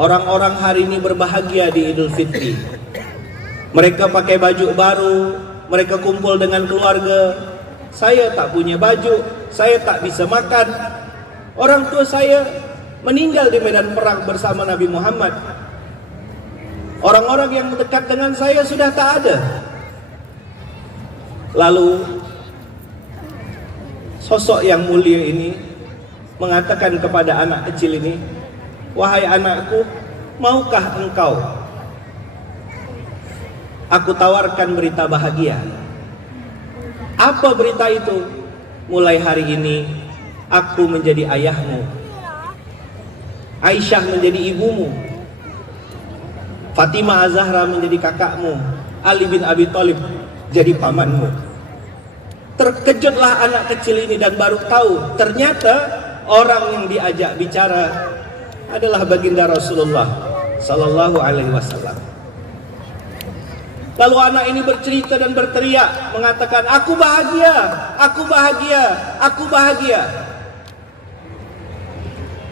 orang-orang hari ini berbahagia di Idul Fitri. Mereka pakai baju baru, mereka kumpul dengan keluarga. Saya tak punya baju, saya tak bisa makan. Orang tua saya meninggal di medan perang bersama Nabi Muhammad. Orang-orang yang dekat dengan saya sudah tak ada. Lalu sosok yang mulia ini mengatakan kepada anak kecil ini, "Wahai anakku, maukah engkau aku tawarkan berita bahagia?" Apa berita itu? Mulai hari ini aku menjadi ayahmu, Aisyah menjadi ibumu, Fatimah Az-Zahra menjadi kakakmu, Ali bin Abi Thalib jadi pamanmu. Terkejutlah anak kecil ini dan baru tahu ternyata orang yang diajak bicara adalah baginda Rasulullah Sallallahu Alaihi Wasallam. Lalu anak ini bercerita dan berteriak mengatakan, "Aku bahagia, aku bahagia, aku bahagia."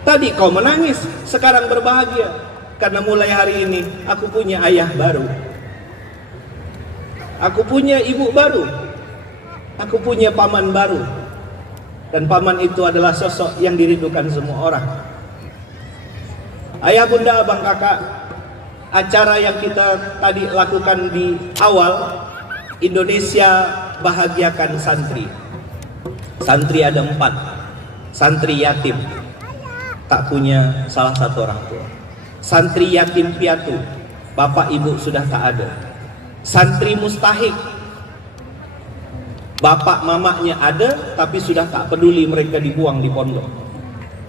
Tadi kau menangis, sekarang berbahagia karena mulai hari ini aku punya ayah baru, aku punya ibu baru, aku punya paman baru, dan paman itu adalah sosok yang dirindukan semua orang. Ayah, bunda, abang, kakak, acara yang kita tadi lakukan di awal, Indonesia bahagiakan santri. Santri ada 4. Santri yatim, tak punya salah satu orang tua. Santri yatim piatu, bapak ibu sudah tak ada. Santri mustahik, bapak mamanya ada tapi sudah tak peduli, mereka dibuang di pondok.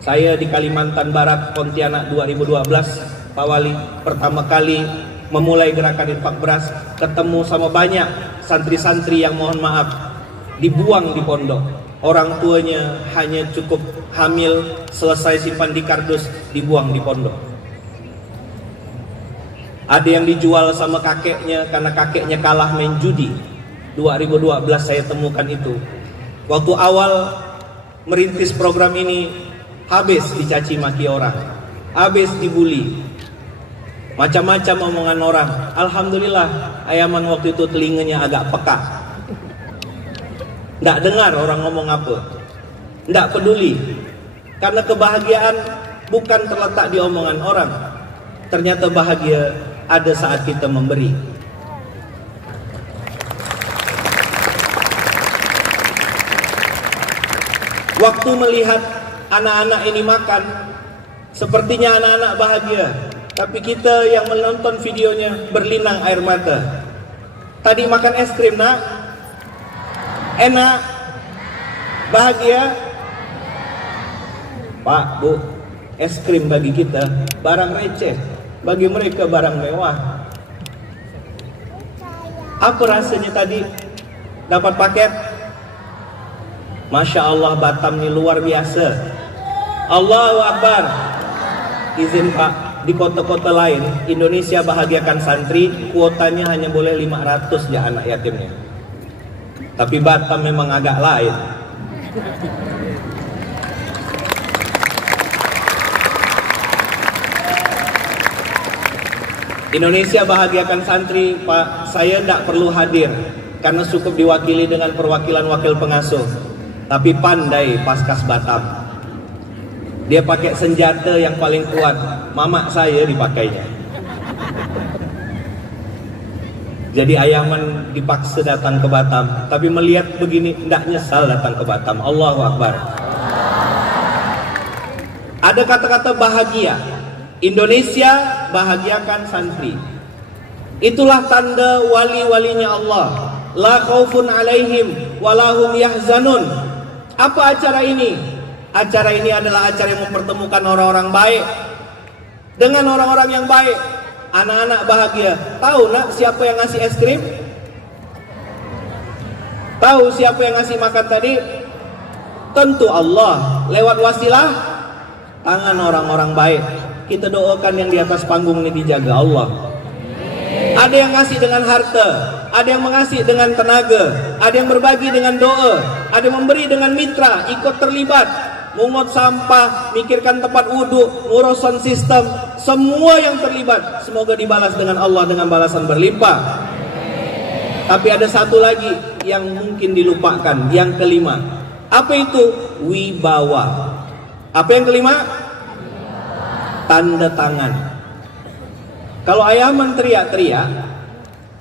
Saya di Kalimantan Barat, Pontianak 2012, Pak Wali, pertama kali memulai gerakan infak beras, ketemu sama banyak santri-santri yang mohon maaf dibuang di pondok. Orang tuanya hanya cukup hamil, selesai simpan di kardus, dibuang di pondok. Ada yang dijual sama kakeknya karena kakeknya kalah main judi. 2012 saya temukan itu. Waktu awal merintis program ini, habis dicaci maki orang, habis dibully, macam-macam omongan orang. Alhamdulillah, Ayaman waktu itu telinganya agak peka, nggak dengar orang ngomong apa, nggak peduli, karena kebahagiaan bukan terletak di omongan orang. Ternyata bahagia ada saat kita memberi. Waktu melihat anak-anak ini makan, sepertinya anak-anak bahagia, tapi kita yang menonton videonya berlinang air mata. Tadi makan es krim, nak? Enak? Bahagia? Pak, Bu, es krim bagi kita barang receh, bagi mereka barang mewah. Apa rasanya tadi dapat paket? Masya Allah, Batam ini luar biasa. Allahu Akbar. Izin Pak, di kota-kota lain Indonesia bahagiakan santri, kuotanya hanya boleh 500 ya anak yatimnya. Tapi Batam memang agak lain. Indonesia bahagiakan santri, Pak. Saya tidak perlu hadir karena cukup diwakili dengan perwakilan wakil pengasuh. Tapi pandai Paskas Batam. Dia pakai senjata yang paling kuat, mamak saya dipakainya. Jadi Ayaman dipaksa datang ke Batam, tapi melihat begini tidak nyesal datang ke Batam. Allahu Akbar. Ada kata-kata bahagia. Indonesia bahagiakan santri. Itulah tanda wali-walinya Allah. La khaufun alaihim walahum yahzanun. Apa acara ini? Acara ini adalah acara yang mempertemukan orang-orang baik dengan orang-orang yang baik. Anak-anak bahagia. Tahu nak siapa yang ngasih es krim? Tahu siapa yang ngasih makan tadi? Tentu Allah. Lewat wasilah tangan orang-orang baik. Kita doakan yang di atas panggung ini dijaga Allah. Ada yang ngasih dengan harta, ada yang mengasih dengan tenaga, ada yang berbagi dengan doa, ada yang memberi dengan mitra, ikut terlibat, mungut sampah, mikirkan tempat wudhu, urusan sistem, semua yang terlibat semoga dibalas dengan Allah dengan balasan berlimpah. Tapi ada satu lagi yang mungkin dilupakan, yang kelima. Apa itu? Wibawa. Apa yang kelima? Tanda tangan. Kalau Ayaman teriak-teriak,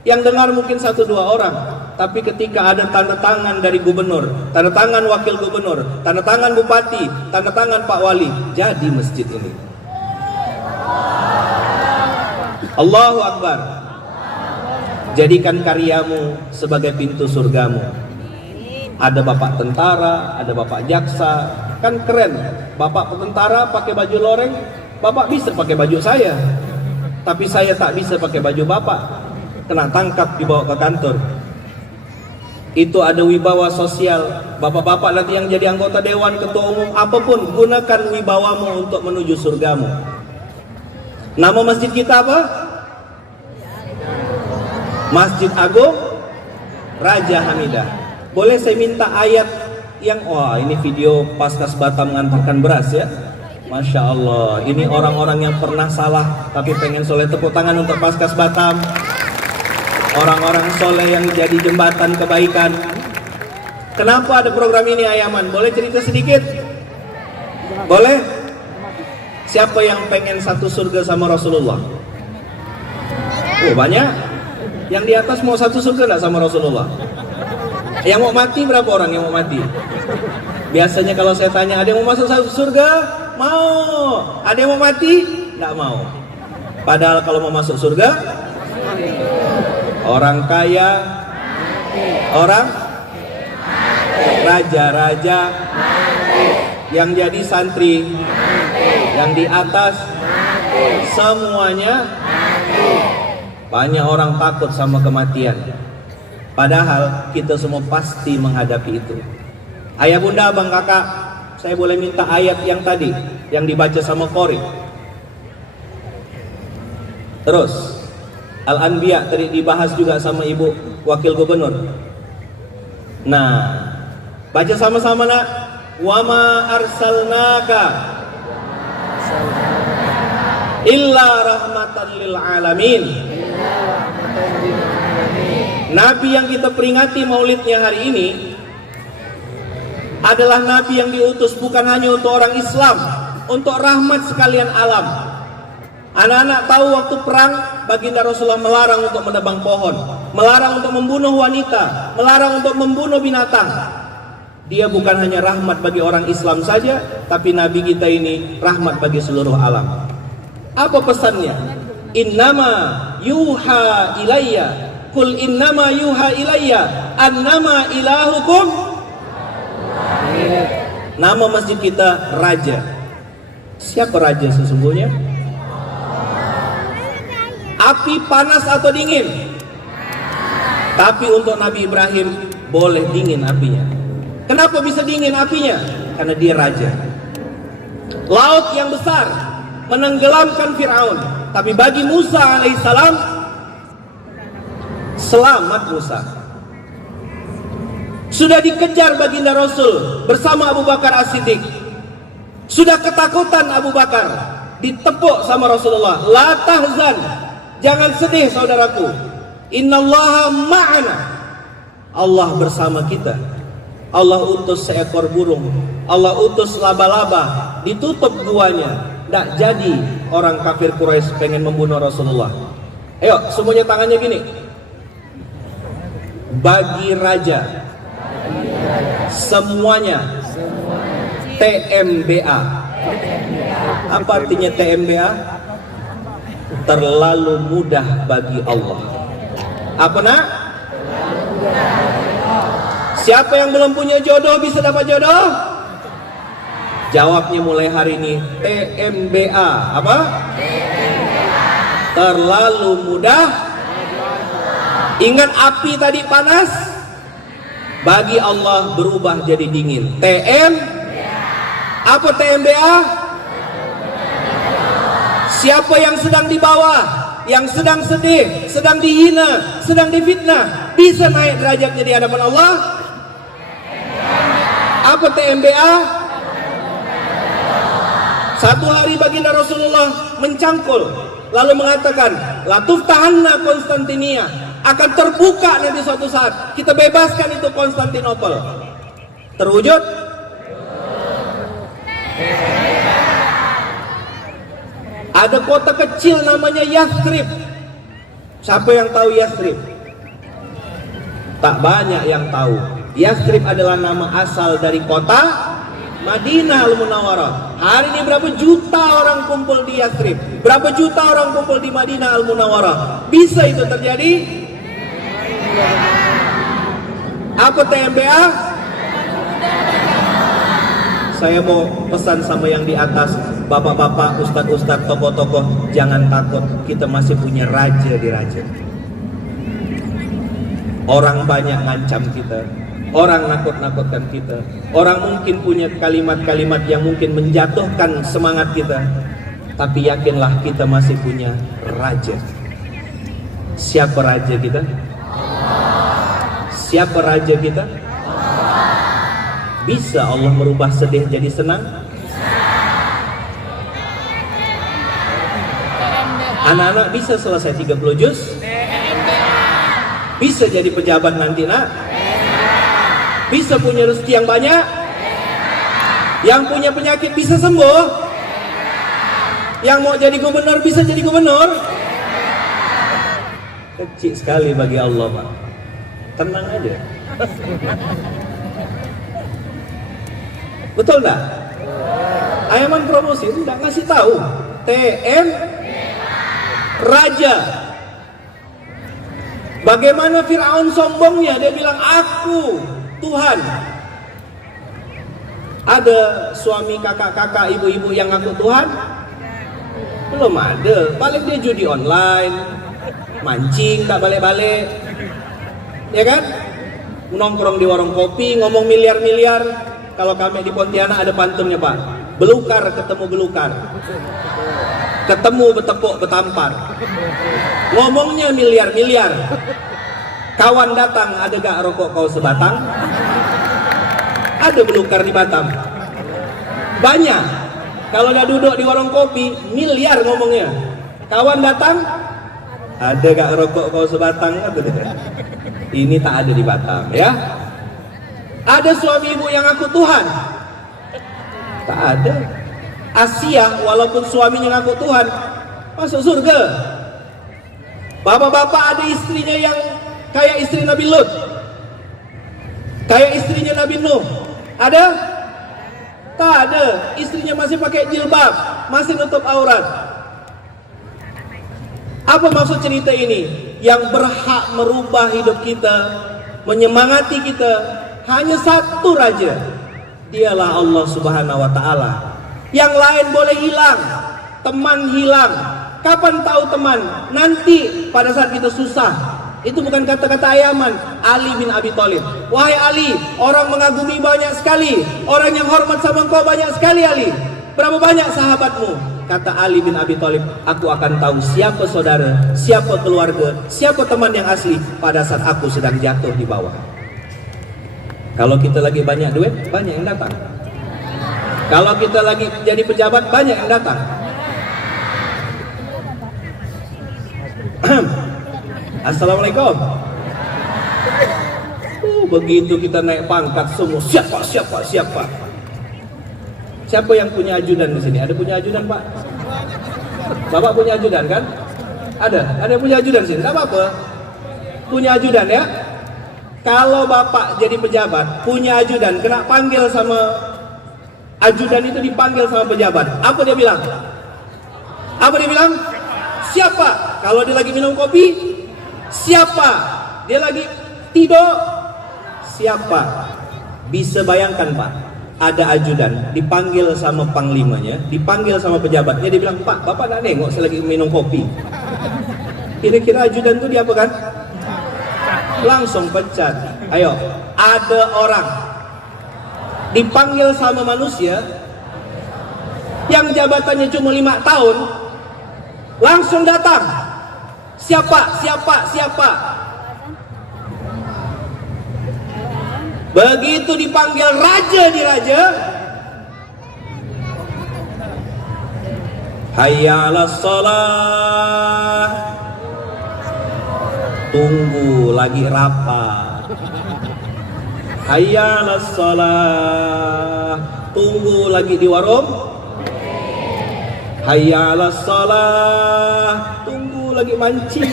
yang dengar mungkin 1-2 orang, tapi ketika ada tanda tangan dari gubernur, tanda tangan wakil gubernur, tanda tangan bupati, tanda tangan Pak Wali, jadi masjid ini. Allahu Akbar. Jadikan karyamu sebagai pintu surgamu. Ada bapak tentara, ada bapak jaksa, kan keren. Bapak tentara pakai baju loreng, bapak bisa pakai baju saya, tapi saya tak bisa pakai baju bapak, kena tangkap dibawa ke kantor. Itu ada wibawa sosial. Bapak-bapak nanti yang jadi anggota dewan, ketua umum, apapun, gunakan wibawamu untuk menuju surgamu. Nama masjid kita apa? Masjid Agung Raja Hamidah. Boleh saya minta ayat yang, wah ini video Paskas Batam mengantarkan beras ya. Masya Allah, ini orang-orang yang pernah salah tapi pengen soleh. Tepuk tangan untuk Paskas Batam. Orang-orang soleh yang jadi jembatan kebaikan. Kenapa ada program ini Ayaman? Boleh cerita sedikit? Boleh? Siapa yang pengen satu surga sama Rasulullah? Oh banyak. Yang di atas mau satu surga enggak sama Rasulullah? Yang mau mati berapa orang yang mau mati? Biasanya kalau saya tanya, ada yang mau masuk satu surga? Mau. Ada yang mau mati? Enggak mau. Padahal kalau mau masuk surga, orang kaya, orang raja-raja, yang jadi santri, yang di atas, semuanya. Banyak orang takut sama kematian, padahal kita semua pasti menghadapi itu. Ayah bunda, abang kakak, saya boleh minta ayat yang tadi yang dibaca sama Qori. Terus Al-Anbiya tadi dibahas juga sama ibu wakil gubernur. Nah, baca sama-sama nak. Wa ma arsalnaka illa rahmatan lil alamin. Nabi yang kita peringati maulidnya hari ini adalah Nabi yang diutus bukan hanya untuk orang Islam, untuk rahmat sekalian alam. Anak-anak tahu waktu perang baginda Rasulullah melarang untuk menebang pohon, melarang untuk membunuh wanita, melarang untuk membunuh binatang. Dia bukan hanya rahmat bagi orang Islam saja, tapi Nabi kita ini rahmat bagi seluruh alam. Apa pesannya? Innama yuha ilayya, kul innama yuha ilayya annama ilahukum. Nama masjid kita Raja. Siapa raja sesungguhnya? Api panas atau dingin? Tapi untuk Nabi Ibrahim boleh dingin apinya. Kenapa bisa dingin apinya? Karena dia raja. Laut yang besar menenggelamkan Fir'aun, tapi bagi Musa alaihissalam selamat Musa. Sudah dikejar baginda Rasul bersama Abu Bakar As-Siddiq. Sudah ketakutan Abu Bakar, ditepuk sama Rasulullah. La tahzan, jangan sedih saudaraku. Innallaha ma'ana. Allah bersama kita. Allah utus seekor burung, Allah utus laba-laba, ditutup guanya. Tidak jadi orang kafir Quraisy pengen membunuh Rasulullah. Ayo semuanya tangannya gini. Bagi raja semuanya TMBA. Apa artinya TMBA? Terlalu mudah bagi Allah. Apa nak? Siapa yang belum punya jodoh bisa dapat jodoh? Jawabnya mulai hari ini TMBA. Apa? Terlalu mudah. Ingat api tadi panas, bagi Allah berubah jadi dingin. Apa TMBA? Siapa yang sedang di bawah, yang sedang sedih, sedang dihina, sedang difitnah, bisa naik derajatnya di hadapan Allah? Apa TMBA? Satu hari baginda Rasulullah mencangkul, lalu mengatakan, Latuf tahanna Konstantinia, akan terbuka nanti suatu saat, kita bebaskan itu Konstantinopel. Terwujud? Ada kota kecil namanya Yathrib. Siapa yang tahu Yathrib? Tak banyak yang tahu. Yathrib adalah nama asal dari kota Madinah Al-Munawwarah. Hari ini berapa juta orang kumpul di Yathrib? Berapa juta orang kumpul di Madinah Al-Munawwarah? Bisa itu terjadi? Apa TMBA? Saya mau pesan sama yang di atas, bapak-bapak, ustadz-ustadz, tokoh-tokoh, jangan takut, kita masih punya raja di raja. Orang banyak ngancam kita, orang nakut-nakutkan kita, orang mungkin punya kalimat-kalimat yang mungkin menjatuhkan semangat kita. Tapi yakinlah kita masih punya raja. Siapa raja kita? Siapa raja kita? Bisa Allah merubah sedih jadi senang? Anak-anak bisa selesai 30 juz? Bisa jadi pejabat nanti nak? Bisa punya rezeki yang banyak? Yang punya penyakit bisa sembuh? Yang mau jadi gubernur bisa jadi gubernur? Kecil sekali bagi Allah, Pak. Tenang aja. Betul enggak? Ayaman promosi itu enggak ngasih tahu. TM Raja. Bagaimana Fir'aun sombongnya, dia bilang aku Tuhan. Ada suami kakak-kakak, ibu-ibu yang ngaku Tuhan? Belum ada. Paling dia judi online, mancing tak balik-balik, ya kan? Nongkrong di warung kopi, ngomong miliar-miliar. Kalau kami di Pontianak ada pantunnya, Pak. Belukar ketemu belukar, ketemu betepuk betampar. Ngomongnya miliar-miliar. Kawan datang, ada gak rokok kau sebatang? Ada belukar di Batam. Banyak. Kalau dia duduk di warung kopi, miliar ngomongnya. Kawan datang, ada gak rokok kau sebatang? Ini tak ada di Batam, ya. Ada suami ibu yang ngaku Tuhan? Tak ada. Asia walaupun suaminya ngaku Tuhan, masuk surga. Bapak-bapak ada istrinya yang kayak istri Nabi Lut, kayak istrinya Nabi Nuh. Ada? Tak ada. Istrinya masih pakai jilbab, masih nutup aurat. Apa maksud cerita ini? Yang berhak merubah hidup kita, menyemangati kita, hanya satu raja. Dialah Allah Subhanahu wa Ta'ala. Yang lain boleh hilang, teman hilang. Kapan tahu teman? Nanti pada saat kita susah. Itu bukan kata-kata Ayaman. Ali bin Abi Thalib. Wahai Ali, orang mengagumi banyak sekali, orang yang hormat sama engkau banyak sekali Ali. Berapa banyak sahabatmu? Kata Ali bin Abi Thalib, aku akan tahu siapa saudara, siapa keluarga, siapa teman yang asli pada saat aku sedang jatuh di bawah. Kalau kita lagi banyak duit, banyak yang datang. Kalau kita lagi jadi pejabat, banyak yang datang. Assalamualaikum. Begitu kita naik pangkat semua siapa. Siapa yang punya ajudan di sini? Ada punya ajudan, Pak? Bapak punya ajudan kan? Ada yang punya ajudan di sini. Tidak apa-apa. Punya ajudan ya. Kalau bapak jadi pejabat, punya ajudan, kena panggil sama ajudan itu, dipanggil sama pejabat. Apa dia bilang? Apa dia bilang? Siapa? Kalau dia lagi minum kopi, siapa? Dia lagi tidur, siapa? Bisa bayangkan, Pak, ada ajudan dipanggil sama panglimanya, dipanggil sama pejabatnya, dia bilang, Pak, bapak nak nengok saya lagi minum kopi. Kira-kira ajudan itu dia apa kan? Langsung pecat. Ayo, ada orang dipanggil sama manusia yang jabatannya cuma 5 tahun, langsung datang. Siapa? Begitu dipanggil raja di raja, hayya 'alas shalah, tunggu lagi rapat. Hayya 'alas shalah, tunggu lagi di warung. Hayya 'alas shalah. Tunggu lagi mancing.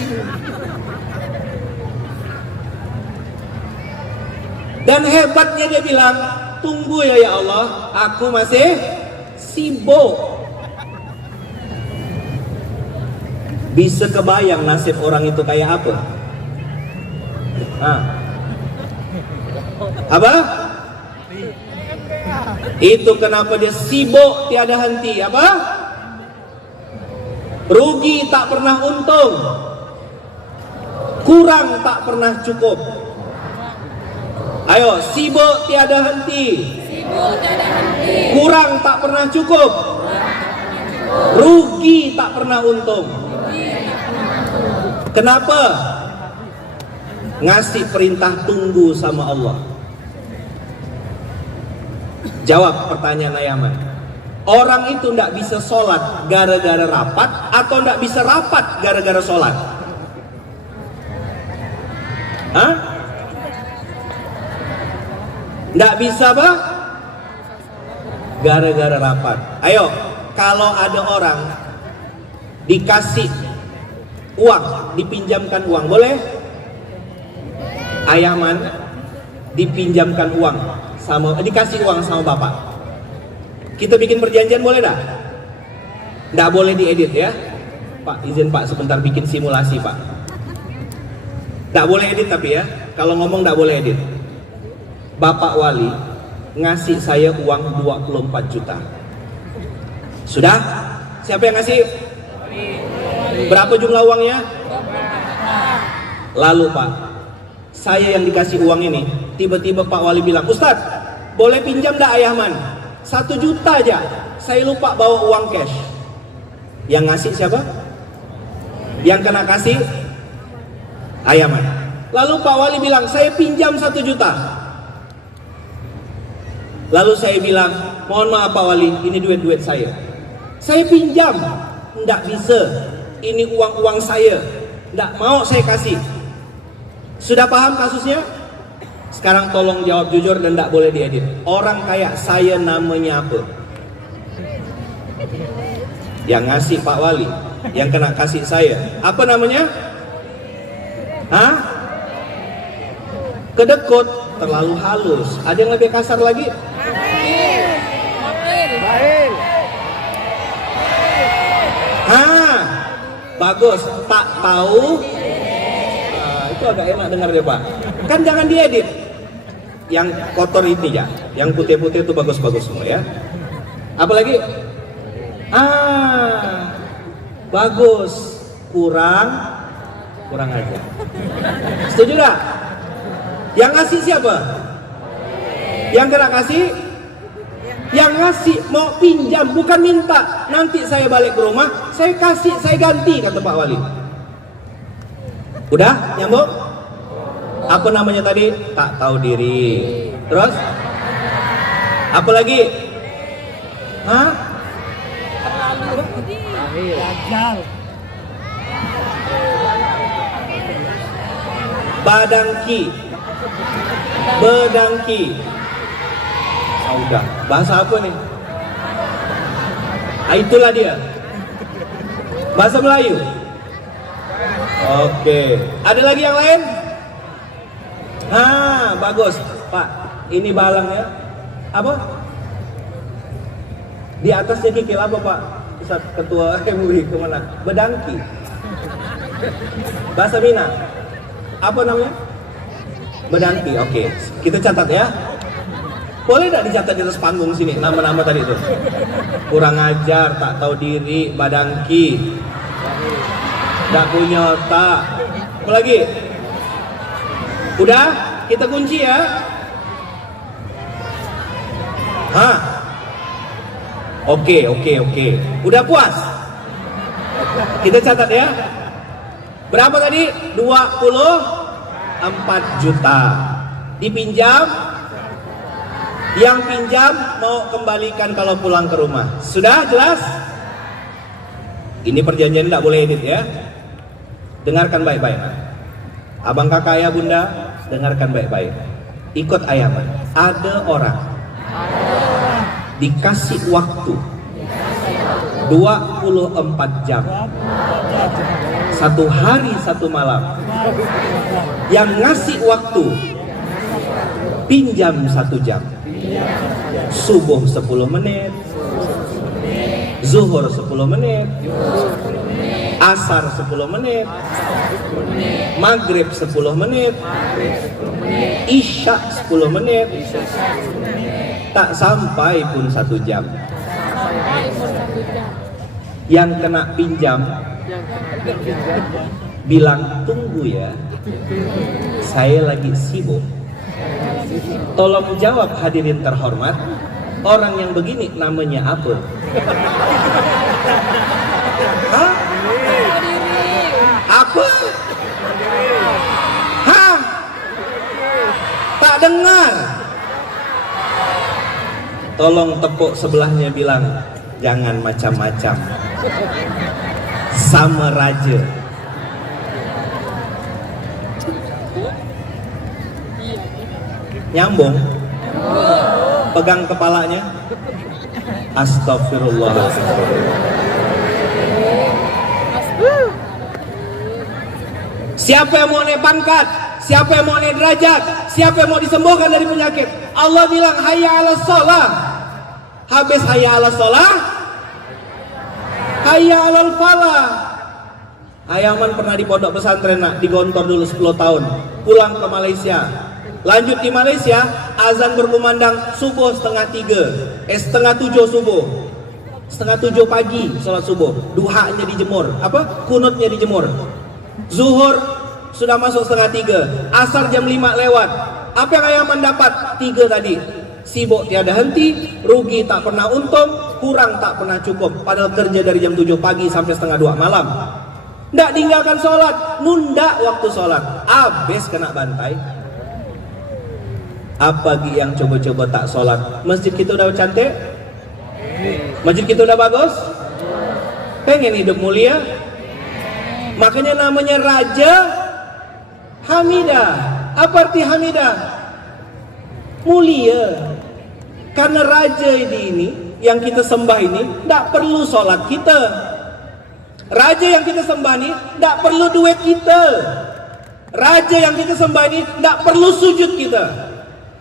Dan hebatnya dia bilang, tunggu ya Allah, aku masih sibuk. Bisa kebayang nasib orang itu kayak apa? Apa? Itu kenapa dia sibuk tiada henti. Apa? Rugi tak pernah untung, kurang tak pernah cukup. Ayo, sibuk tiada henti, kurang tak pernah cukup, rugi tak pernah untung. Kenapa? Ngasih perintah tunggu sama Allah. Jawab pertanyaan Ayaman. Orang itu tidak bisa sholat gara-gara rapat, atau tidak bisa rapat gara-gara sholat? Hah? Tidak bisa apa? Gara-gara rapat. Ayo, kalau ada orang dikasih uang, dipinjamkan uang, boleh? Ayaman dipinjamkan uang sama, dikasih uang sama bapak. Kita bikin perjanjian, boleh dah? Nggak boleh diedit ya. Pak, izin Pak sebentar bikin simulasi Pak. Nggak boleh edit tapi ya. Kalau ngomong nggak boleh edit. Bapak Wali ngasih saya uang 24 juta. Sudah? Siapa yang ngasih? Berapa jumlah uangnya? Lalu Pak, saya yang dikasih uang ini, tiba-tiba Pak Wali bilang, Ustadz, boleh pinjam dah Ayaman? 1 juta aja. Saya lupa bawa uang cash. Yang ngasih siapa? Yang kena kasih Ayaman. Lalu Pak Wali bilang, saya pinjam 1 juta. Lalu saya bilang, mohon maaf Pak Wali, ini duit-duit saya. Saya pinjam. Nggak bisa. Ini uang-uang saya. Nggak mau saya kasih. Sudah paham kasusnya? Sekarang tolong jawab jujur dan nggak boleh diedit. Orang kayak saya namanya apa? Yang ngasih Pak Wali, yang kena kasih saya, apa namanya? Hah? Kedekut, terlalu halus. Ada yang lebih kasar lagi? Hah? Bagus, tak tahu. Itu agak enak dengar ya Pak. Kan jangan diedit. Yang kotor ini ya, yang putih-putih itu bagus-bagus semua ya. Apalagi? Bagus, kurang aja. Setuju gak? Yang ngasih siapa? Yang kena kasih? Yang ngasih mau pinjam, bukan minta. Nanti saya balik ke rumah, saya kasih, saya ganti, kata Pak Wali. Udah nyambung? Apa namanya tadi? Tak tahu diri. Terus? Apa lagi? Hah? Badangki. Bedangki. Udah. Bahasa apa nih? Itulah dia. Bahasa Melayu. Oke. Ada lagi yang lain? Bagus. Pak, ini balang ya. Apa? Di atasnya kikil apa Pak? Ustaz Ketua MUI kemana? Bedangki. Bahasa Minang. Apa namanya? Bedangki. Oke. Kita catat ya. Boleh tidak dicatat di atas panggung sini nama-nama tadi itu? Kurang ajar, tak tahu diri, badangki, tak punya otak. Apa lagi? Udah? Kita kunci ya. Oke. Udah puas? Kita catat ya. Berapa tadi? 24 juta. Dipinjam. Yang pinjam mau kembalikan kalau pulang ke rumah. Sudah jelas? Ini perjanjian tidak boleh edit ya. Dengarkan baik-baik. Abang kakak ayah bunda, dengarkan baik-baik. Ikut Ayaman. Ada orang dikasih waktu 24 jam. 1 hari 1 malam. Yang ngasih waktu pinjam 1 jam. Subuh 10 menit, zuhur 10 menit, asar 10 menit, maghrib 10 menit, isya 10 menit, tak sampai pun 1 jam. Yang kena pinjam bilang, tunggu ya, saya lagi sibuk. Tolong jawab hadirin terhormat, orang yang begini namanya apa? Hah? Apa? Hah? Tak dengar? Tolong tepuk sebelahnya bilang, jangan macam-macam. Sama raja. Nyambung? Pegang kepalanya. Astagfirullah. Siapa yang mau naik pangkat? Siapa yang mau naik derajat? Siapa yang mau disembuhkan dari penyakit? Allah bilang hayya 'alas shalah. Habis hayya 'alas shalah, hayya 'alal falah. Ayaman pernah di pondok pesantren nak, di Gontor dulu 10 tahun. Pulang ke Malaysia. Lanjut di Malaysia, azan berkumandang subuh setengah 7 subuh. Setengah 7 pagi sholat subuh. Duhanya dijemur. Kunutnya dijemur. Zuhur sudah masuk setengah 3. Asar jam 5 lewat. Apa yang ayaman dapat? 3 tadi. Sibuk tiada henti, rugi tak pernah untung, kurang tak pernah cukup. Padahal kerja dari jam 7 pagi sampai setengah 2 malam. Nggak tinggalkan sholat, nunda waktu sholat. Habis kena bantai. Apa yang coba-coba tak sholat? Masjid kita udah cantik? Masjid kita udah bagus? Pengen hidup mulia? Makanya namanya Raja Hamidah. Apa arti Hamidah? Mulia. Karena Raja ini yang kita sembah ini tidak perlu sholat kita. Raja yang kita sembah ini tidak perlu duit kita. Raja yang kita sembah ini tidak perlu sujud kita.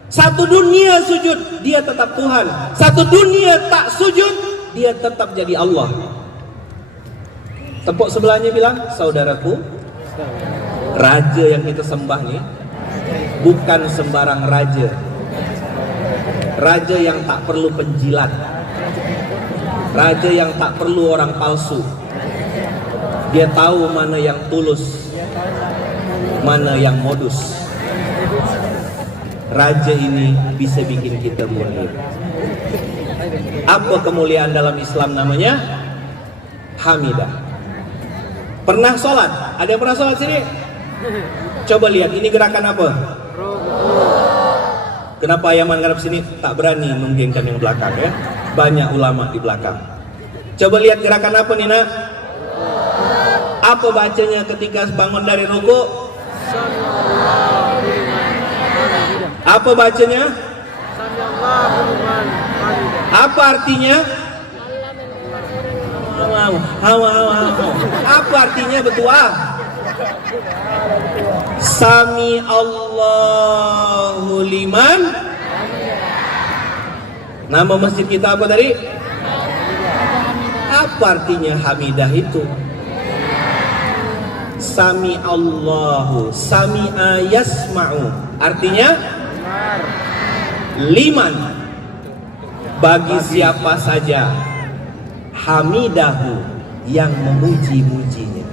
Satu dunia sujud, dia tetap Tuhan. Satu dunia tak sujud, dia tetap jadi Allah. Tepuk sebelahnya bilang, saudaraku, Raja yang kita sembah ini bukan sembarang raja. Raja yang tak perlu penjilat. Raja yang tak perlu orang palsu. Dia tahu mana yang tulus, mana yang modus. Raja ini bisa bikin kita mulia. Apa kemuliaan dalam Islam namanya? Hamidah. Pernah sholat? Ada yang pernah sholat sini? Coba lihat, ini gerakan apa? Kenapa ayaman ngarep sini tak berani menggengkan yang belakang ya? Banyak ulama di belakang. Coba lihat gerakan apa nih nak? Apa bacanya ketika bangun dari ruku? Apa bacanya? Apa artinya? Apa artinya berdoa? Sami Allahu liman. Nama masjid kita apa tadi? Apa artinya hamidah itu? Sami Allahu, sami'a yasma'u. Artinya liman, bagi siapa saja, hamidahu, yang memuji-mujinya.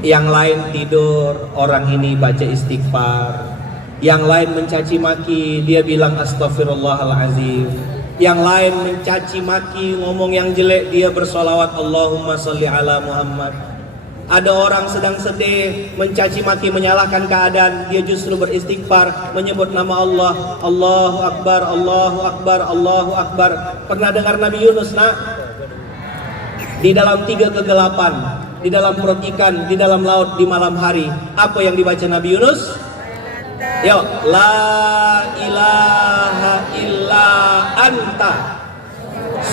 Yang lain tidur, orang ini baca istighfar. Yang lain mencaci maki, dia bilang astaghfirullahalazim. Yang lain mencaci maki, ngomong yang jelek, dia bersolawat Allahumma sholli ala Muhammad. Ada orang sedang sedih, mencaci maki, menyalahkan keadaan, dia justru beristighfar, menyebut nama Allah. Allahu Akbar, Allahu Akbar, Allahu Akbar. Pernah dengar Nabi Yunus nak? Di dalam 3 kegelapan, di dalam perut ikan, di dalam laut, di malam hari, apa yang dibaca Nabi Yunus? Yo, la ilaha illa anta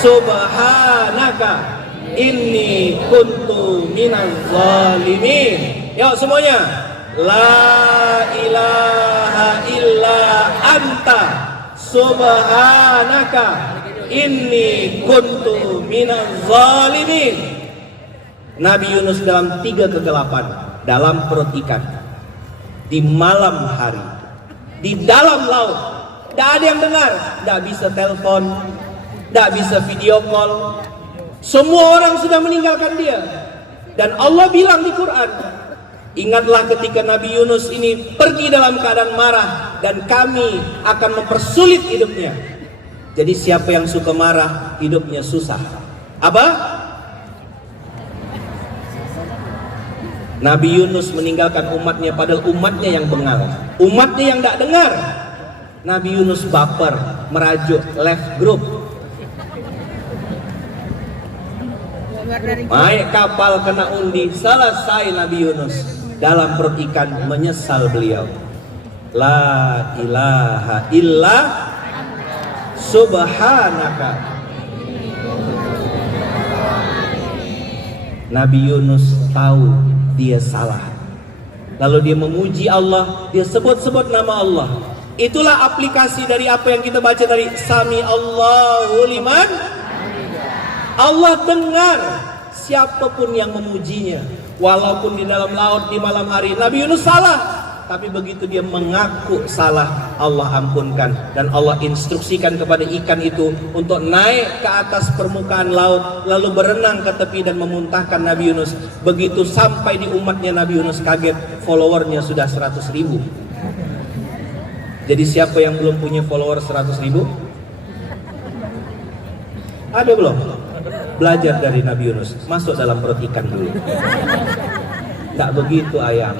subhanaka inni kuntu minaz zalimin. Yuk semuanya, la ilaha illa anta subhanaka inni kuntu minaz zalimin. Nabi Yunus dalam 3 kegelapan, dalam perut ikan, di malam hari, di dalam laut, tidak ada yang dengar, tidak bisa telepon, tidak bisa video call, semua orang sudah meninggalkan dia. Dan Allah bilang di Quran, ingatlah ketika Nabi Yunus ini pergi dalam keadaan marah, dan kami akan mempersulit hidupnya. Jadi siapa yang suka marah, hidupnya susah. Apa? Nabi Yunus meninggalkan umatnya, padahal umatnya yang bengal, umatnya yang tidak dengar. Nabi Yunus baper, merajuk, left group. Naik kapal kena undi, selesai Nabi Yunus. Dalam perut ikan menyesal beliau. La ilaha illa subhanaka. Nabi Yunus tahu dia salah. Lalu dia memuji Allah, dia sebut-sebut nama Allah. Itulah aplikasi dari apa yang kita baca dari Sami Allahu liman. Allah dengar siapapun yang memujinya, walaupun di dalam laut, di malam hari. Nabi Yunus salah, tapi begitu dia mengaku salah, Allah ampunkan. Dan Allah instruksikan kepada ikan itu untuk naik ke atas permukaan laut, lalu berenang ke tepi dan memuntahkan Nabi Yunus. Begitu sampai di umatnya, Nabi Yunus kaget, followernya sudah 100.000. Jadi siapa yang belum punya follower 100.000? Ada belum? Belajar dari Nabi Yunus, masuk dalam perut ikan dulu. Tak begitu ayam.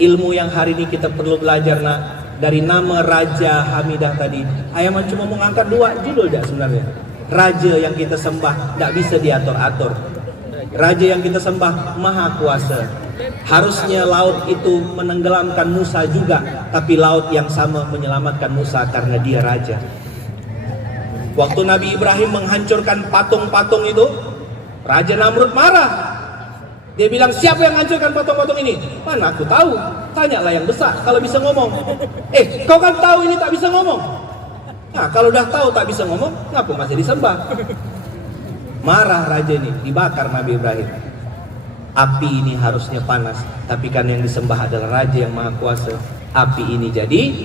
Ilmu yang hari ini kita perlu belajar, nak, dari nama Raja Hamidah tadi. Ayam cuma mengangkat 2 judul dah sebenarnya. Raja yang kita sembah tak bisa diatur-atur. Raja yang kita sembah Maha Kuasa. Harusnya laut itu menenggelamkan Musa juga, tapi laut yang sama menyelamatkan Musa karena dia raja. Waktu Nabi Ibrahim menghancurkan patung-patung itu, Raja Namrud marah. Dia bilang, siapa yang hancurkan patung-patung ini? Mana aku tahu, tanyalah yang besar kalau bisa ngomong. Kau kan tahu ini tak bisa ngomong. Nah, kalau udah tahu tak bisa ngomong, ngapa masih disembah? Marah raja ini, dibakar Nabi Ibrahim. Api ini harusnya panas, tapi kan yang disembah adalah Raja yang Maha Kuasa. Api ini jadi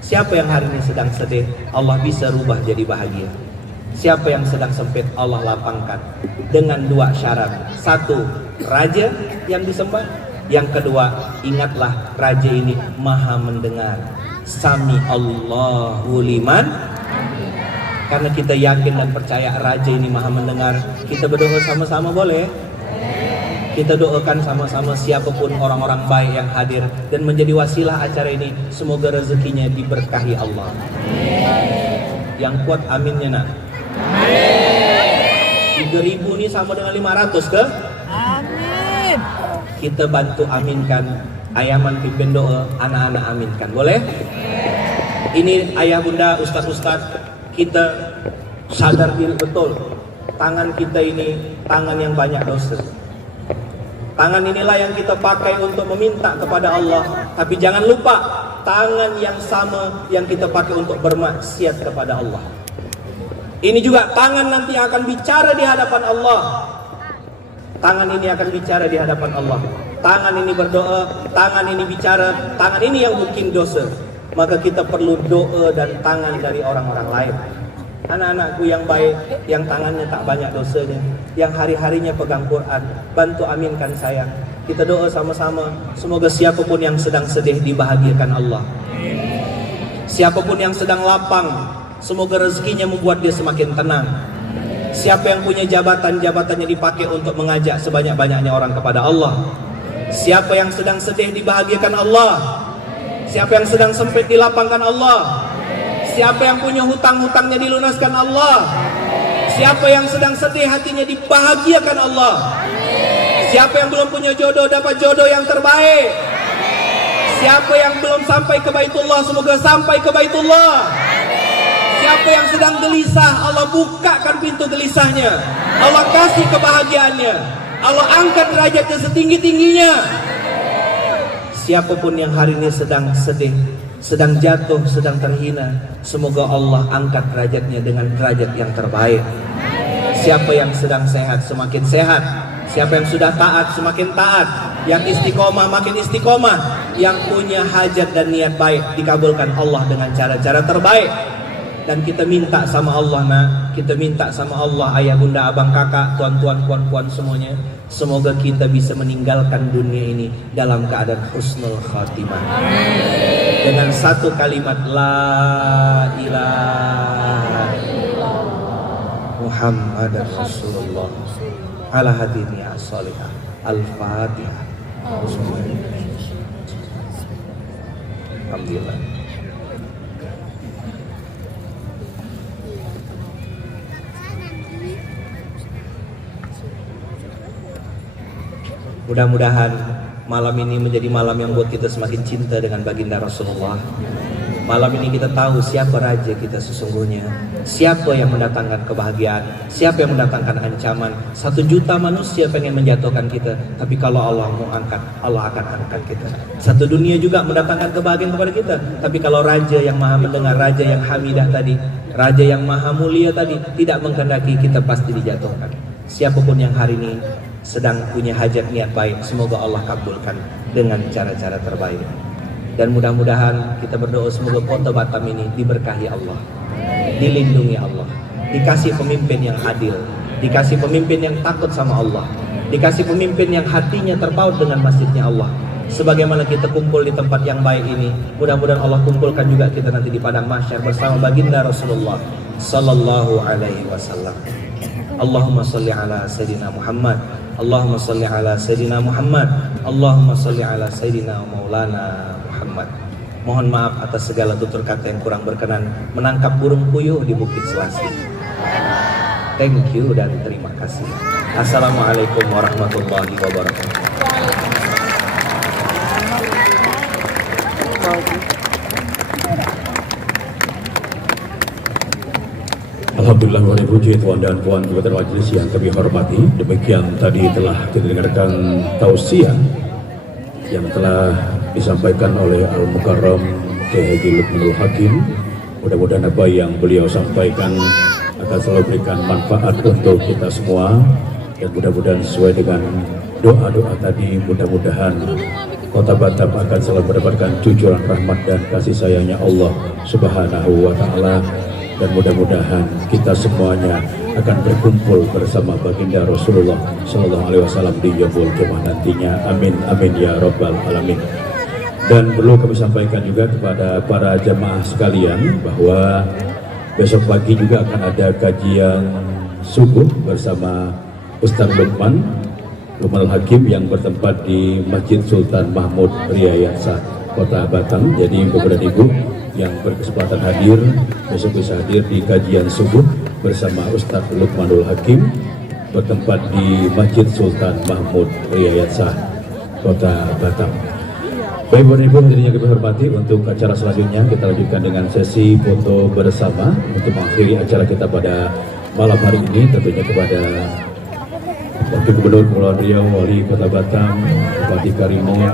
siapa yang hari ini sedang sedih, Allah bisa rubah jadi bahagia. Siapa yang sedang sempit, Allah lapangkan dengan 2 syarat. 1, raja yang disembah. Yang kedua, ingatlah raja ini maha mendengar. Sami Allahu liman. Karena kita yakin dan percaya raja ini maha mendengar, kita berdoa sama-sama boleh? Kita doakan sama-sama siapapun orang-orang baik yang hadir dan menjadi wasilah acara ini. Semoga rezekinya diberkahi Allah. Yang kuat aminnya, nak. 3.000 ini sama dengan 500 ke? Amin. Kita bantu aminkan. Ayaman pimpin doa, anak-anak aminkan. Boleh? Ini ayah bunda, ustaz-ustaz, kita sadar diri betul. Tangan kita ini tangan yang banyak dosa. Tangan inilah yang kita pakai untuk meminta kepada Allah. Tapi jangan lupa, tangan yang sama yang kita pakai untuk bermaksiat kepada Allah. Ini juga tangan nanti akan bicara di hadapan Allah. Tangan ini akan bicara di hadapan Allah. Tangan ini berdoa, tangan ini bicara, tangan ini yang bikin dosa. Maka kita perlu doa dan tangan dari orang-orang lain. Anak-anakku yang baik, yang tangannya tak banyak dosanya, yang hari-harinya pegang Quran, bantu aminkan saya. Kita doa sama-sama, semoga siapapun yang sedang sedih dibahagiakan Allah. Siapapun yang sedang lapang, semoga rezekinya membuat dia semakin tenang. Siapa yang punya jabatan, jabatannya dipakai untuk mengajak sebanyak-banyaknya orang kepada Allah. Siapa yang sedang sedih dibahagiakan Allah. Siapa yang sedang sempit dilapangkan Allah. Siapa yang punya hutang-hutangnya dilunaskan Allah. Siapa yang sedang sedih hatinya dibahagiakan Allah. Siapa yang belum punya jodoh dapat jodoh yang terbaik. Siapa yang belum sampai ke Baitullah semoga sampai ke Baitullah. Siapa yang sedang gelisah, Allah bukakan pintu gelisahnya. Allah kasih kebahagiaannya. Allah angkat derajatnya setinggi-tingginya. Siapapun yang hari ini sedang sedih, sedang jatuh, sedang terhina, semoga Allah angkat derajatnya dengan derajat yang terbaik. Siapa yang sedang sehat semakin sehat, siapa yang sudah taat semakin taat, yang istiqomah makin istiqomah, yang punya hajat dan niat baik dikabulkan Allah dengan cara-cara terbaik. Dan kita minta sama Allah, kita minta sama Allah, ayah bunda abang kakak, tuan-tuan puan-puan semuanya, semoga kita bisa meninggalkan dunia ini dalam keadaan husnul khatimah dengan satu kalimat la ilaha Muhammadar Rasulullah ala hadini as-salihah. Al-Fatihah. Alhamdulillah. Mudah-mudahan malam ini menjadi malam yang buat kita semakin cinta dengan baginda Rasulullah. Malam ini kita tahu siapa raja kita sesungguhnya, siapa yang mendatangkan kebahagiaan, siapa yang mendatangkan ancaman. 1 juta manusia pengen menjatuhkan kita, tapi kalau Allah mau angkat, Allah akan angkat kita. 1 dunia juga mendatangkan kebahagiaan kepada kita, tapi kalau raja yang maha mendengar, raja yang hamidah tadi, raja yang maha mulia tadi tidak menghendaki, kita pasti dijatuhkan. Siapapun yang hari ini sedang punya hajat niat baik, semoga Allah kabulkan dengan cara-cara terbaik. Dan mudah-mudahan kita berdoa semoga Kota Batam ini diberkahi Allah, dilindungi Allah, dikasih pemimpin yang adil, dikasih pemimpin yang takut sama Allah, dikasih pemimpin yang hatinya terpaut dengan masjidnya Allah. Sebagaimana kita kumpul di tempat yang baik ini, mudah-mudahan Allah kumpulkan juga kita nanti di padang mahsyar bersama baginda Rasulullah sallallahu alaihi wasallam. Allahumma salli ala Sayyidina Muhammad, Allahumma salli ala Sayyidina Muhammad, Allahumma salli ala Sayyidina Maulana Muhammad. Mohon maaf atas segala tutur kata yang kurang berkenan, menangkap burung puyuh di Bukit Selasih. Thank you dan terima kasih. Assalamualaikum warahmatullahi wabarakatuh. Alhamdulillah, wali puji tuan dan puan kepada majelis yang kami hormati. Demikian tadi telah kita dengarkan tausiah yang telah disampaikan oleh Al-Mukarram Kiai Haji Lukmanul Hakim. Mudah-mudahan apa yang beliau sampaikan akan selalu berikan manfaat untuk kita semua, dan mudah-mudahan sesuai dengan doa-doa tadi, mudah-mudahan Kota Batam akan selalu mendapatkan cucuran rahmat dan kasih sayangnya Allah Subhanahu wa Ta'ala. Dan mudah-mudahan kita semuanya akan berkumpul bersama baginda Rasulullah Sallallahu Alaihi Wasallam di Yaumul Qiyamah nantinya. Amin amin ya Rabbal Alamin. Dan perlu kami sampaikan juga kepada para jemaah sekalian bahwa besok pagi juga akan ada kajian subuh bersama Ustaz Lukmanul Hakim yang bertempat di Masjid Sultan Mahmud Riyayansah Kota Batam. Jadi Bapak dan Ibu yang berkesempatan hadir besok bisa hadir di kajian subuh bersama Ustadz Lukmanul Hakim bertempat di Masjid Sultan Mahmud Riyayansah Kota Batam. Baik Bapak Ibu hadirin yang kami hormati, untuk acara selanjutnya kita lanjutkan dengan sesi foto bersama untuk mengakhiri acara kita pada malam hari ini, tentunya kepada Wakil Gubernur Kepulauan Riau, Wali Kota Batam, Bupati Karimun,